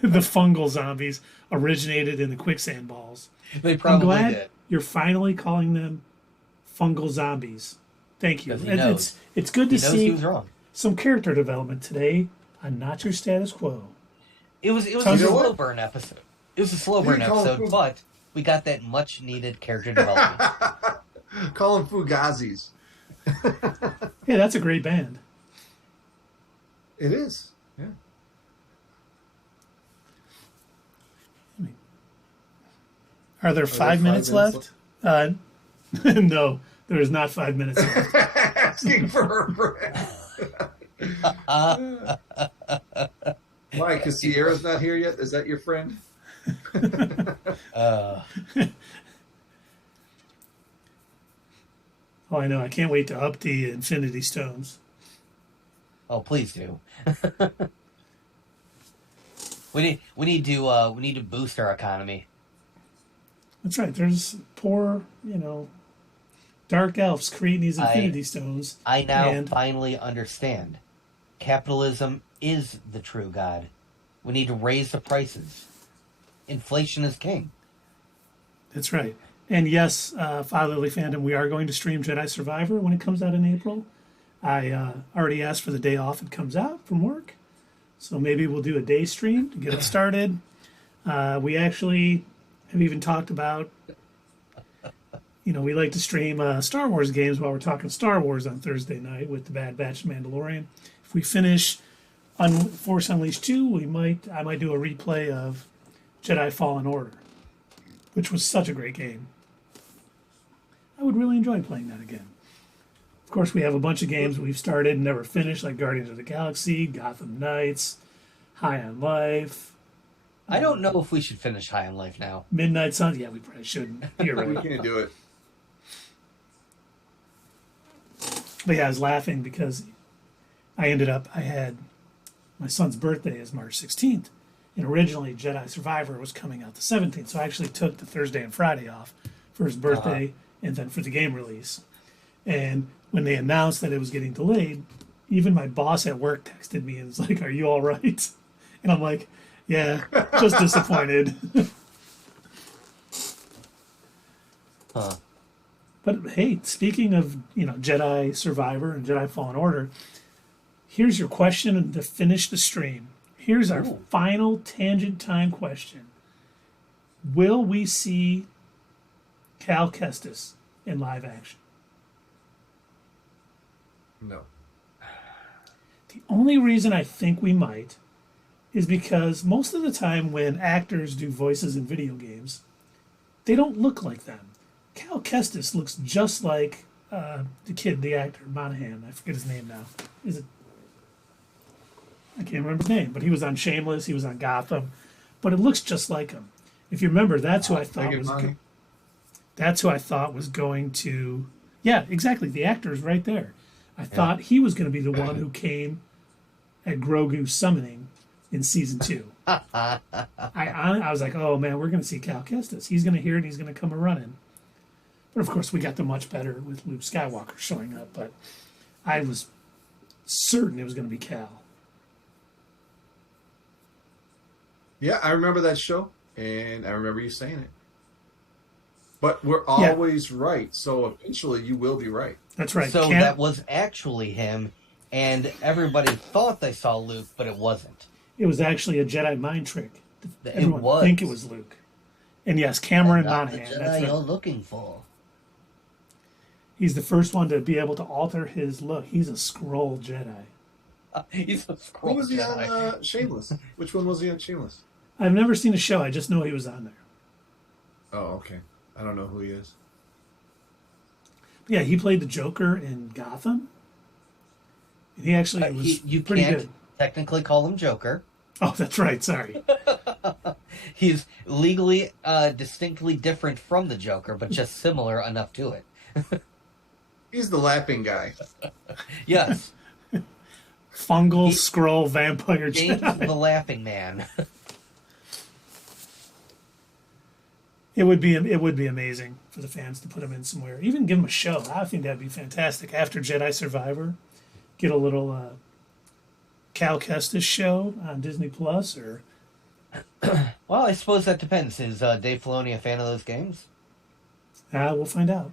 fungal zombies originated in the quicksand balls. They probably glad- did. You're finally calling them fungal zombies. Thank you. Because he knows. It's good to He knows he see was wrong. some character development today on Not Your Status Quo. It was a You know slow what? burn episode. It was a slow burn call episode, it- but we got that much needed character development. Call them Fugazis. Yeah, that's a great band. It is. Yeah. Are there 5 minutes left? No, there is not 5 minutes left. Asking for her friend. Why? Because Sierra's not here yet? Is that your friend? Oh, I know. I can't wait to up the Infinity Stones. Oh, please do. we need to boost our economy. That's right. There's poor, dark elves creating these Infinity Stones. I now and finally understand. Capitalism is the true god. We need to raise the prices. Inflation is king. That's right. And yes, Fatherly Fandom, we are going to stream Jedi Survivor when it comes out in April. I already asked for the day off it comes out from work. So maybe we'll do a day stream to get it started. We actually have even talked about, we like to stream Star Wars games while we're talking Star Wars on Thursday night with the Bad Batch Mandalorian. If we finish Force Unleashed 2, I might do a replay of Jedi Fallen Order, which was such a great game. I would really enjoy playing that again. Of course, we have a bunch of games we've started and never finished, like Guardians of the Galaxy, Gotham Knights, High on Life. I don't know if we should finish High on Life now. Midnight Suns. Yeah, we probably shouldn't. You're We right. can't do it. But yeah, I was laughing because I had my son's birthday is March 16th. And originally Jedi Survivor was coming out the 17th. So I actually took the Thursday and Friday off for his birthday and then for the game release. And when they announced that it was getting delayed, even my boss at work texted me and was like, "Are you all right?" And I'm like, "Yeah, just disappointed." But hey, speaking of, Jedi Survivor and Jedi Fallen Order, here's your question to finish the stream. Here's our final tangent time question. Will we see Cal Kestis in live action? No. The only reason I think we might is because most of the time when actors do voices in video games, they don't look like them. Cal Kestis looks just like the actor, Monahan. I forget his name now. I can't remember his name, but he was on Shameless, he was on Gotham, but it looks just like him. If you remember, that's who I thought was going to. Yeah, exactly. The actor is right there. I thought he was going to be the one who came at Grogu's summoning in season 2. I was like, oh man, we're going to see Cal Kestis. He's going to hear it. He's going to come a running. But of course, we got the much better with Luke Skywalker showing up. But I was certain it was going to be Cal. Yeah, I remember that show, and I remember you saying it. But we're always right, so eventually you will be right. That's right. So that was actually him, and everybody thought they saw Luke, but it wasn't. It was actually a Jedi mind trick. Everyone was. think it was Luke. And yes, Cameron Not the Monaghan. Jedi That's right. you're looking for. He's the first one to be able to alter his look. He's a Skrull Jedi. He's a Who scroll was he Jedi. on Shameless? Which one was he on Shameless? I've never seen a show. I just know he was on there. Oh, okay. I don't know who he is. But yeah, he played the Joker in Gotham. And he actually was You pretty can't good. technically call him Joker. Oh, that's right. Sorry. He's legally distinctly different from the Joker, but just similar enough to it. He's the laughing guy. Yes. Fungal Skrull Vampire James Jedi. the Laughing Man. It would be amazing for the fans to put him in somewhere. Even give him a show. I think that'd be fantastic. After Jedi Survivor, get a little Cal Kestis show on Disney Plus or. Well, I suppose that depends. Is Dave Filoni a fan of those games? We'll find out.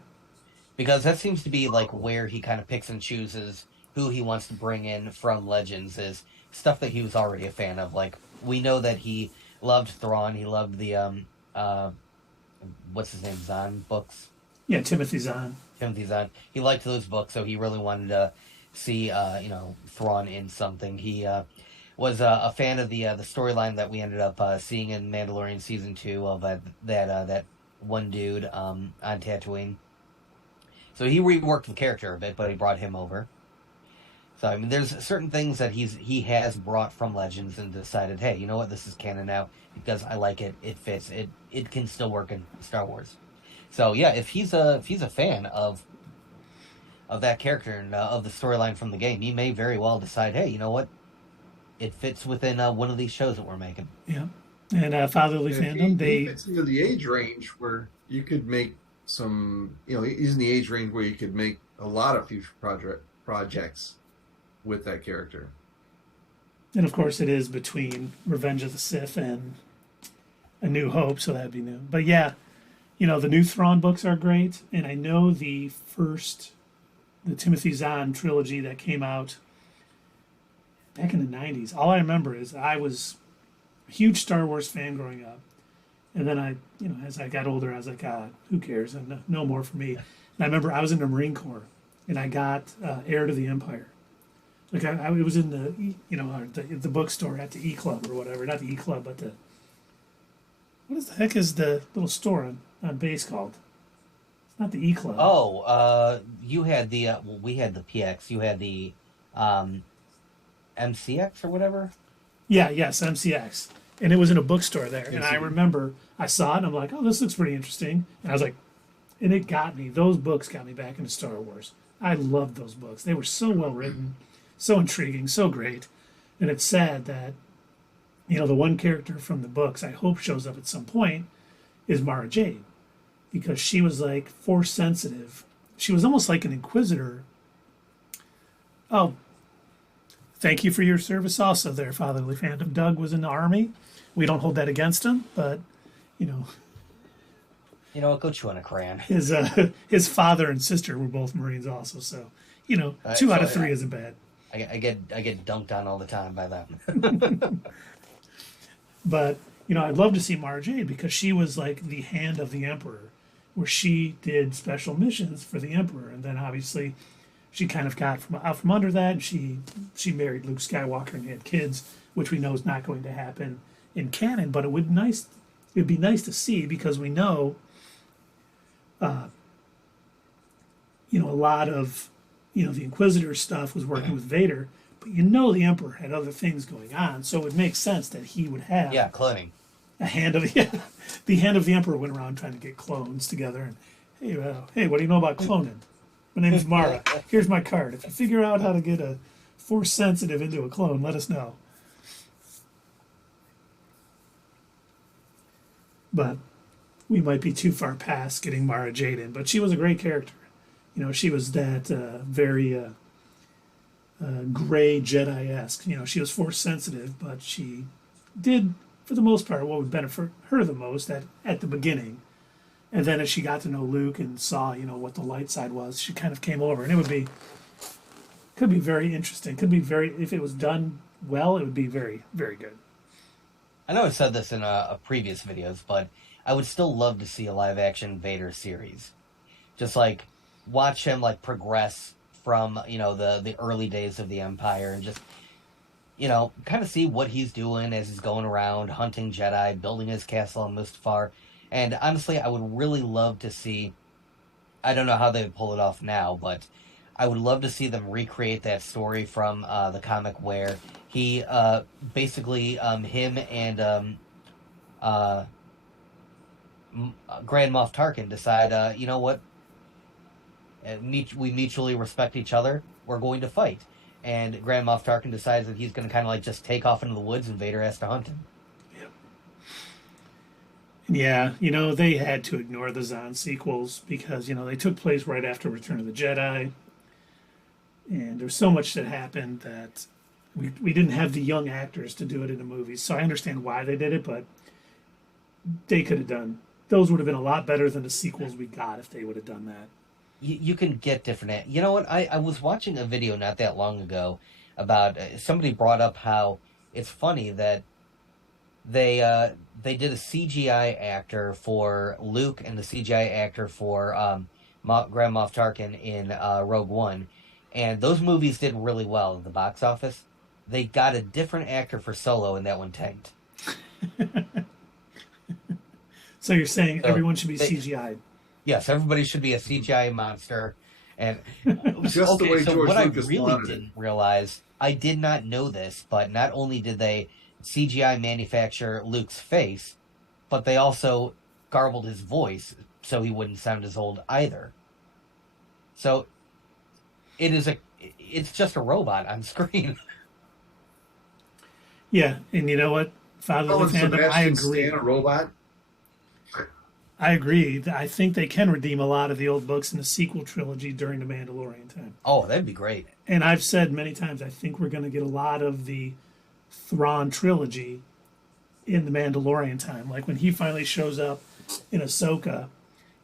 Because that seems to be like where he kind of picks and chooses who he wants to bring in from Legends is stuff that he was already a fan of. Like we know that he loved Thrawn, he loved the what's his name, Zahn books. Yeah, Timothy Zahn. Timothy Zahn. He liked those books, so he really wanted to see Thrawn in something. He was a fan of the storyline that we ended up seeing in Mandalorian season 2 of that one dude on Tatooine. So he reworked the character a bit, but he brought him over. So I mean, there's certain things that he has brought from Legends and decided, hey, you know what, this is canon now because I like it. It fits. It can still work in Star Wars. So yeah, if he's a fan of that character and of the storyline from the game, he may very well decide, hey, you know what, it fits within one of these shows that we're making. Yeah, and Fatherly Fandom, he fits into the age range where you could make some, he's in the age range where you could make a lot of future projects with that character. And of course, it is between Revenge of the Sith and A New Hope, so that'd be new. But yeah, the new Thrawn books are great, and I know the Timothy Zahn trilogy that came out back in the 90s. All I remember is I was a huge Star Wars fan growing up. And then as I got older, I was like, who cares? And no more for me. And I remember I was in the Marine Corps, and I got Heir to the Empire. Like it was in the bookstore at the E Club or whatever. Not the E Club, but what the heck is the little store on base called? It's not the E Club. Oh, you had the we had the PX. You had the MCX or whatever. Yeah, yes, MCX. And it was in a bookstore there. And I remember I saw it and I'm like, oh, this looks pretty interesting. And I was like, and it got me. Those books got me back into Star Wars. I loved those books. They were so well written, so intriguing, so great. And it's sad that, the one character from the books I hope shows up at some point is Mara Jade. Because she was like force sensitive. She was almost like an inquisitor. Oh, thank you for your service also there, Fatherly Fandom. Doug was in the Army. We don't hold that against him, but, Go chew on a crayon. His father and sister were both Marines also, so, 2 out of 3 isn't bad. I get dunked on all the time by them. But, I'd love to see Mara Jade because she was like the hand of the Emperor, where she did special missions for the Emperor, and then obviously she kind of got out from under that, and she married Luke Skywalker and had kids, which we know is not going to happen in canon. But it'd be nice to see because we know, a lot of, the Inquisitor stuff was working with Vader, but the Emperor had other things going on, so it would make sense that he would have cloning. A hand of the hand of the Emperor went around trying to get clones together, and hey, what do you know about cloning? My name is Mara. Here's my card. If you figure out how to get a force sensitive into a clone, let us know. But we might be too far past getting Mara Jade in. But she was a great character. She was that very gray Jedi-esque. She was force sensitive, but she did, for the most part, what would benefit her the most at the beginning. And then as she got to know Luke and saw, what the light side was, she kind of came over. And could be very interesting. If it was done well, it would be very, very good. I know I said this in a previous videos, but I would still love to see a live action Vader series. Just like watch him like progress from, the early days of the Empire and just, kind of see what he's doing as he's going around hunting Jedi, building his castle on Mustafar. And honestly, I would really love to see, I don't know how they would pull it off now, but I would love to see them recreate that story from the comic where he basically, him and Grand Moff Tarkin decide, you know what, we mutually respect each other, we're going to fight. And Grand Moff Tarkin decides that he's going to kind of like just take off into the woods and Vader has to hunt him. Yeah, they had to ignore the Zahn sequels because, they took place right after Return of the Jedi. And there's so much that happened that we didn't have the young actors to do it in the movies. So I understand why they did it, but they could have done those would have been a lot better than the sequels we got if they would have done that. You can get different. You know what? I was watching a video not that long ago about somebody brought up how it's funny that they did a CGI actor for Luke and the CGI actor for Grand Moff Tarkin in Rogue One, and those movies did really well in the box office. They got a different actor for Solo, and that one tanked. So you're saying everyone should be CGI'd? Yes, everybody should be a CGI monster. And Just the way so George what Lucas I really wanted it. didn't realize, I did not know this, but not only did they CGI manufacture Luke's face, but they also garbled his voice so he wouldn't sound as old either. So it's just a robot on screen. Yeah, and you know what, Fatherly Fandom, I Sebastian agree. Stan, a robot. I agree. I think they can redeem a lot of the old books in the sequel trilogy during the Mandalorian time. Oh, that'd be great. And I've said many times, I think we're going to get a lot of the Thrawn trilogy in the Mandalorian time. Like when he finally shows up in Ahsoka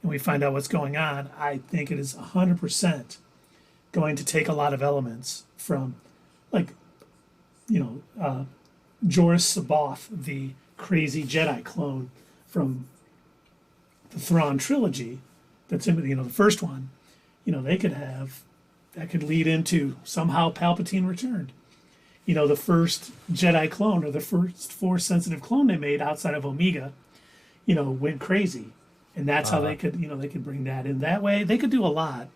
and we find out what's going on, I think it is 100% going to take a lot of elements from, like, Joruus C'baoth, the crazy Jedi clone from the Thrawn trilogy. That's in the first one. They could have that could lead into somehow Palpatine returned. The first Jedi clone or the first Force sensitive clone they made outside of Omega, went crazy, and that's how they could they could bring that in. That way they could do a lot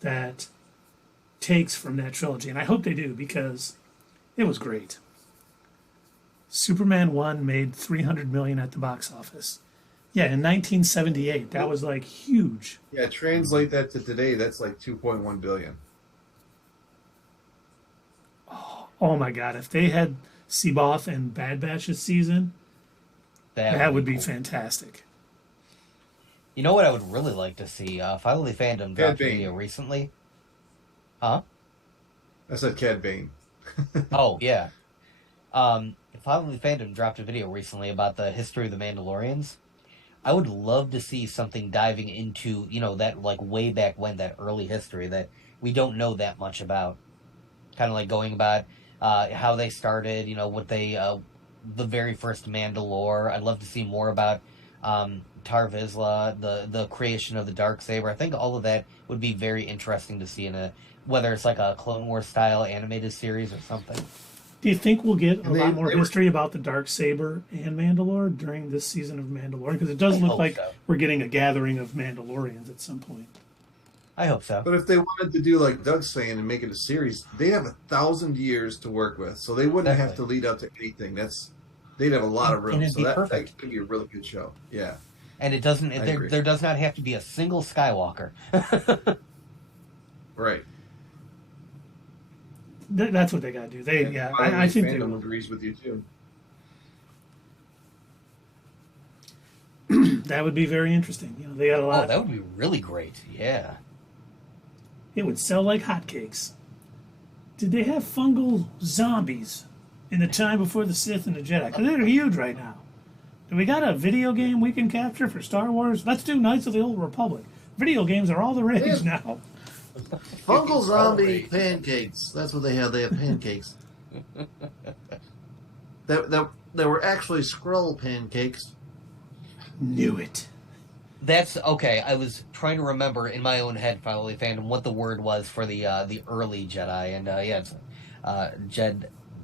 that takes from that trilogy, and I hope they do because it was great. Superman 1 made $300 million at the box office. Yeah, in 1978, that was like huge. Yeah, translate that to today, that's like 2.1 billion. Oh my God, if they had C'baoth and Bad Batch this season, that would be cool. Fantastic. You know what I would really like to see? Finally Fandom dropped a Bane. video recently. Huh? I said Cad Bane. Oh, yeah. Finally Fandom dropped a video recently about the history of the Mandalorians. I would love to see something diving into, that like way back when, that early history that we don't know that much about. Kind of like going about how they started, what they, the very first Mandalore. I'd love to see more about Tar Vizsla, the creation of the Darksaber. I think all of that would be very interesting to see in whether it's like a Clone Wars style animated series or something. Do you think we'll get a lot more history about the Darksaber and Mandalore during this season of Mandalorian? Because it does look like we're getting a gathering of Mandalorians at some point. I hope so. But if they wanted to do like Doug's saying and make it a series, they have 1,000 years to work with, so they wouldn't have to lead up to anything. They'd have a lot of room, so that could be a really good show. Yeah, and it doesn't. There does not have to be a single Skywalker. Right. That's what they got to do. I think they will. Agrees with you too. That would be very interesting. They got a lot. Oh, that would be really great. Yeah. It would sell like hotcakes. Did they have fungal zombies in the time before the Sith and the Jedi? Because they're huge right now. Do we got a video game we can capture for Star Wars? Let's do Knights of the Old Republic. Video games are all the rage now. Fungal zombie pancakes. That's what they have. They have pancakes. They were actually Skrull pancakes. Knew it. That's okay. I was trying to remember in my own head, Finally Fandom, what the word was for the early Jedi, and it's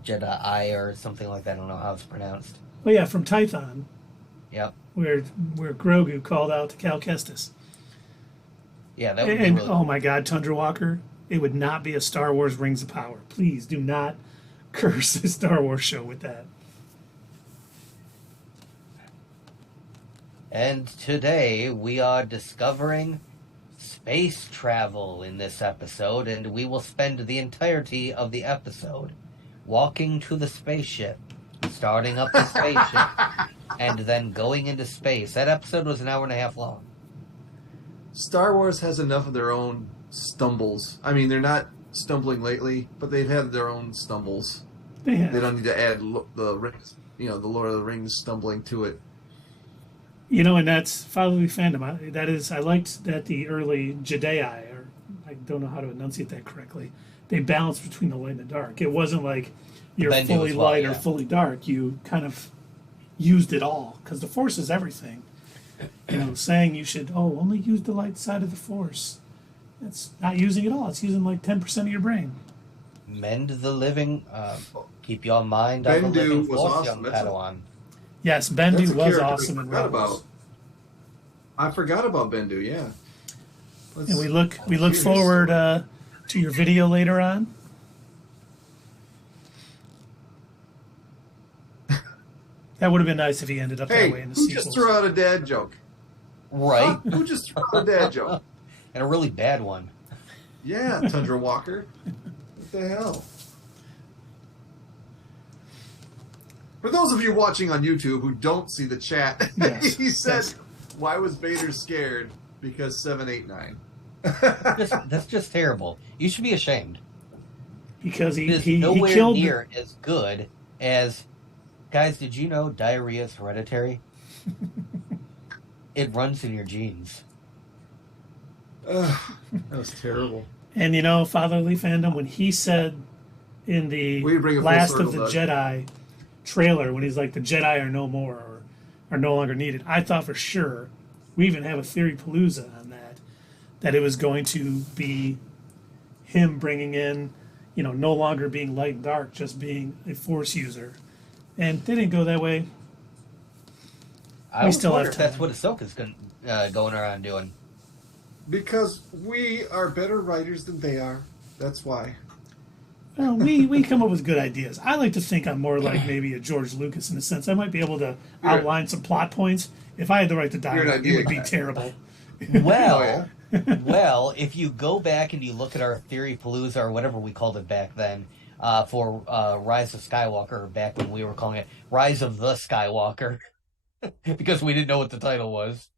Jedi or something like that. I don't know how it's pronounced. Well, yeah, from Tython. Yep. Where Grogu called out to Cal Kestis. Yeah, that would be and really oh my God, Tundra Walker, it would not be a Star Wars Rings of Power. Please do not curse the Star Wars show with that. And today we are discovering space travel in this episode, and we will spend the entirety of the episode walking to the spaceship, starting up the spaceship, and then going into space. That episode was an hour and a half long. Star Wars has enough of their own stumbles. I mean, they're not stumbling lately, but they've had their own stumbles. They have. They don't need to add the rings, the Lord of the Rings stumbling to it. And that's fatherly fandom. I liked that the early Jedi, or I don't know how to enunciate that correctly, they balanced between the light and the dark. It wasn't like you're Bendu fully as well, light yeah. or fully dark. You kind of used it all because the Force is everything. Saying you should only use the light side of the Force. That's not using it all. It's using like 10% of your brain. Mend the living. Keep your mind on the Bendu living was force, awesome. young That's Padawan. Yes, That's Bendu a was character awesome I in forgot Rebels. about. I forgot about Bendu. Yeah. And we look forward to your video later on. That would have been nice if he ended up Hey, that way in the who sequels. just threw out a dad joke? Right? Who just threw out a dad joke? And a really bad one. Yeah, Tundra Walker. What the hell? For those of you watching on YouTube who don't see the chat, Yes, he said, yes. "Why was Vader scared? Because 789." That's just terrible. You should be ashamed. Because It is he nowhere killed near as good as... Guys, did you know diarrhea is hereditary? It runs in your genes. Ugh, that was terrible. And fatherly fandom, when he said in the We bring it full Last circle, of the Doug. Jedi trailer, when he's like, the Jedi are no more or are no longer needed, I thought for sure, we even have a theory palooza on that it was going to be him bringing in, no longer being light and dark, just being a Force user. And they didn't go that way. I We was still wonder have if that's time. what Ahsoka's going around doing. Because we are better writers than they are. That's why. Well, we come up with good ideas. I like to think I'm more like maybe a George Lucas in a sense. I might be able to outline some plot points. If I had to write the You're an dialogue, it idea would be guy. terrible. Well, well, if you go back and you look at our Theory Palooza, or whatever we called it back then, for Rise of Skywalker, or back when we were calling it Rise of the Skywalker, because we didn't know what the title was,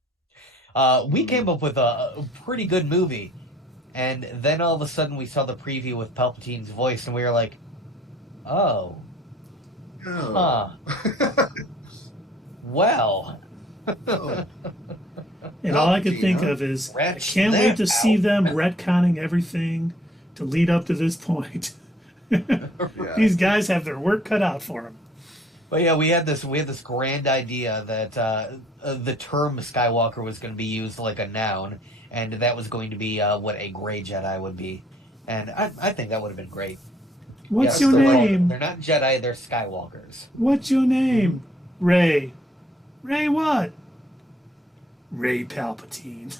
we came up with a pretty good movie. And then all of a sudden we saw the preview with Palpatine's voice, and we were like, oh, Oh. well. Oh. And all I could think Palpatine, huh? of is, I Retch can't wait that to see out. them retconning everything to lead up to this point. Yeah. These guys have their work cut out for them. But yeah, we had this grand idea that the term Skywalker was going to be used like a noun, and that was going to be what a gray Jedi would be. And I think that would have been great. What's Yeah, your they're name? They're not Jedi, they're Skywalkers. What's your name? Ray. Ray what? Ray Palpatine.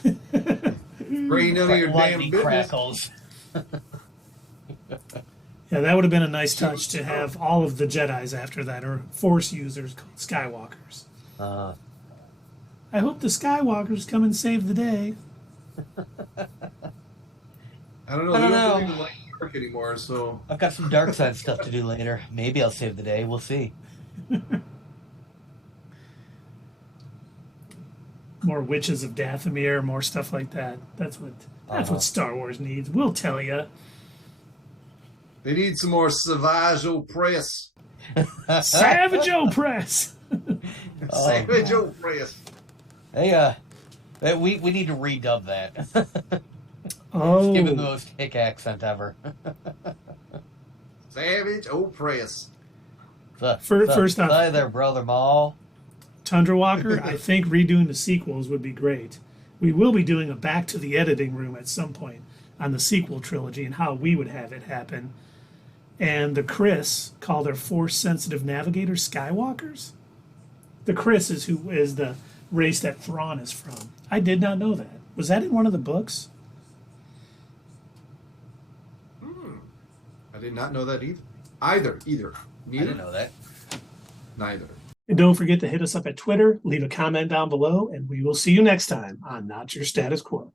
Ray, none of your damn Lightning business. crackles. Yeah, that would have been a nice touch to have all of the Jedis after that, or Force users called Skywalkers. I hope the Skywalkers come and save the day. I don't know. I don't They don't know. believe in light and dark anymore, so I've got some dark side stuff to do later. Maybe I'll save the day. We'll see. More Witches of Dathomir, more stuff like that. That's what Star Wars needs. We'll tell you. they need some more Savage Opress. Savage Opress. Savage Opress. Hey, we need to redub that. Give it the Oh, most hick accent ever. Savage Opress. First off- Hi there, brother Maul. Tundra Walker, I think redoing the sequels would be great. We will be doing a back to the editing room at some point on the sequel trilogy and how we would have it happen. And the Chris call their Force-sensitive navigators Skywalkers. The Chris is who is the race that Thrawn is from. I did not know that. Was that in one of the books? I did not know that either. Either. I Neither. didn't know that. Neither. And don't forget to hit us up at Twitter, leave a comment down below, and we will see you next time on Not Your Status Quo.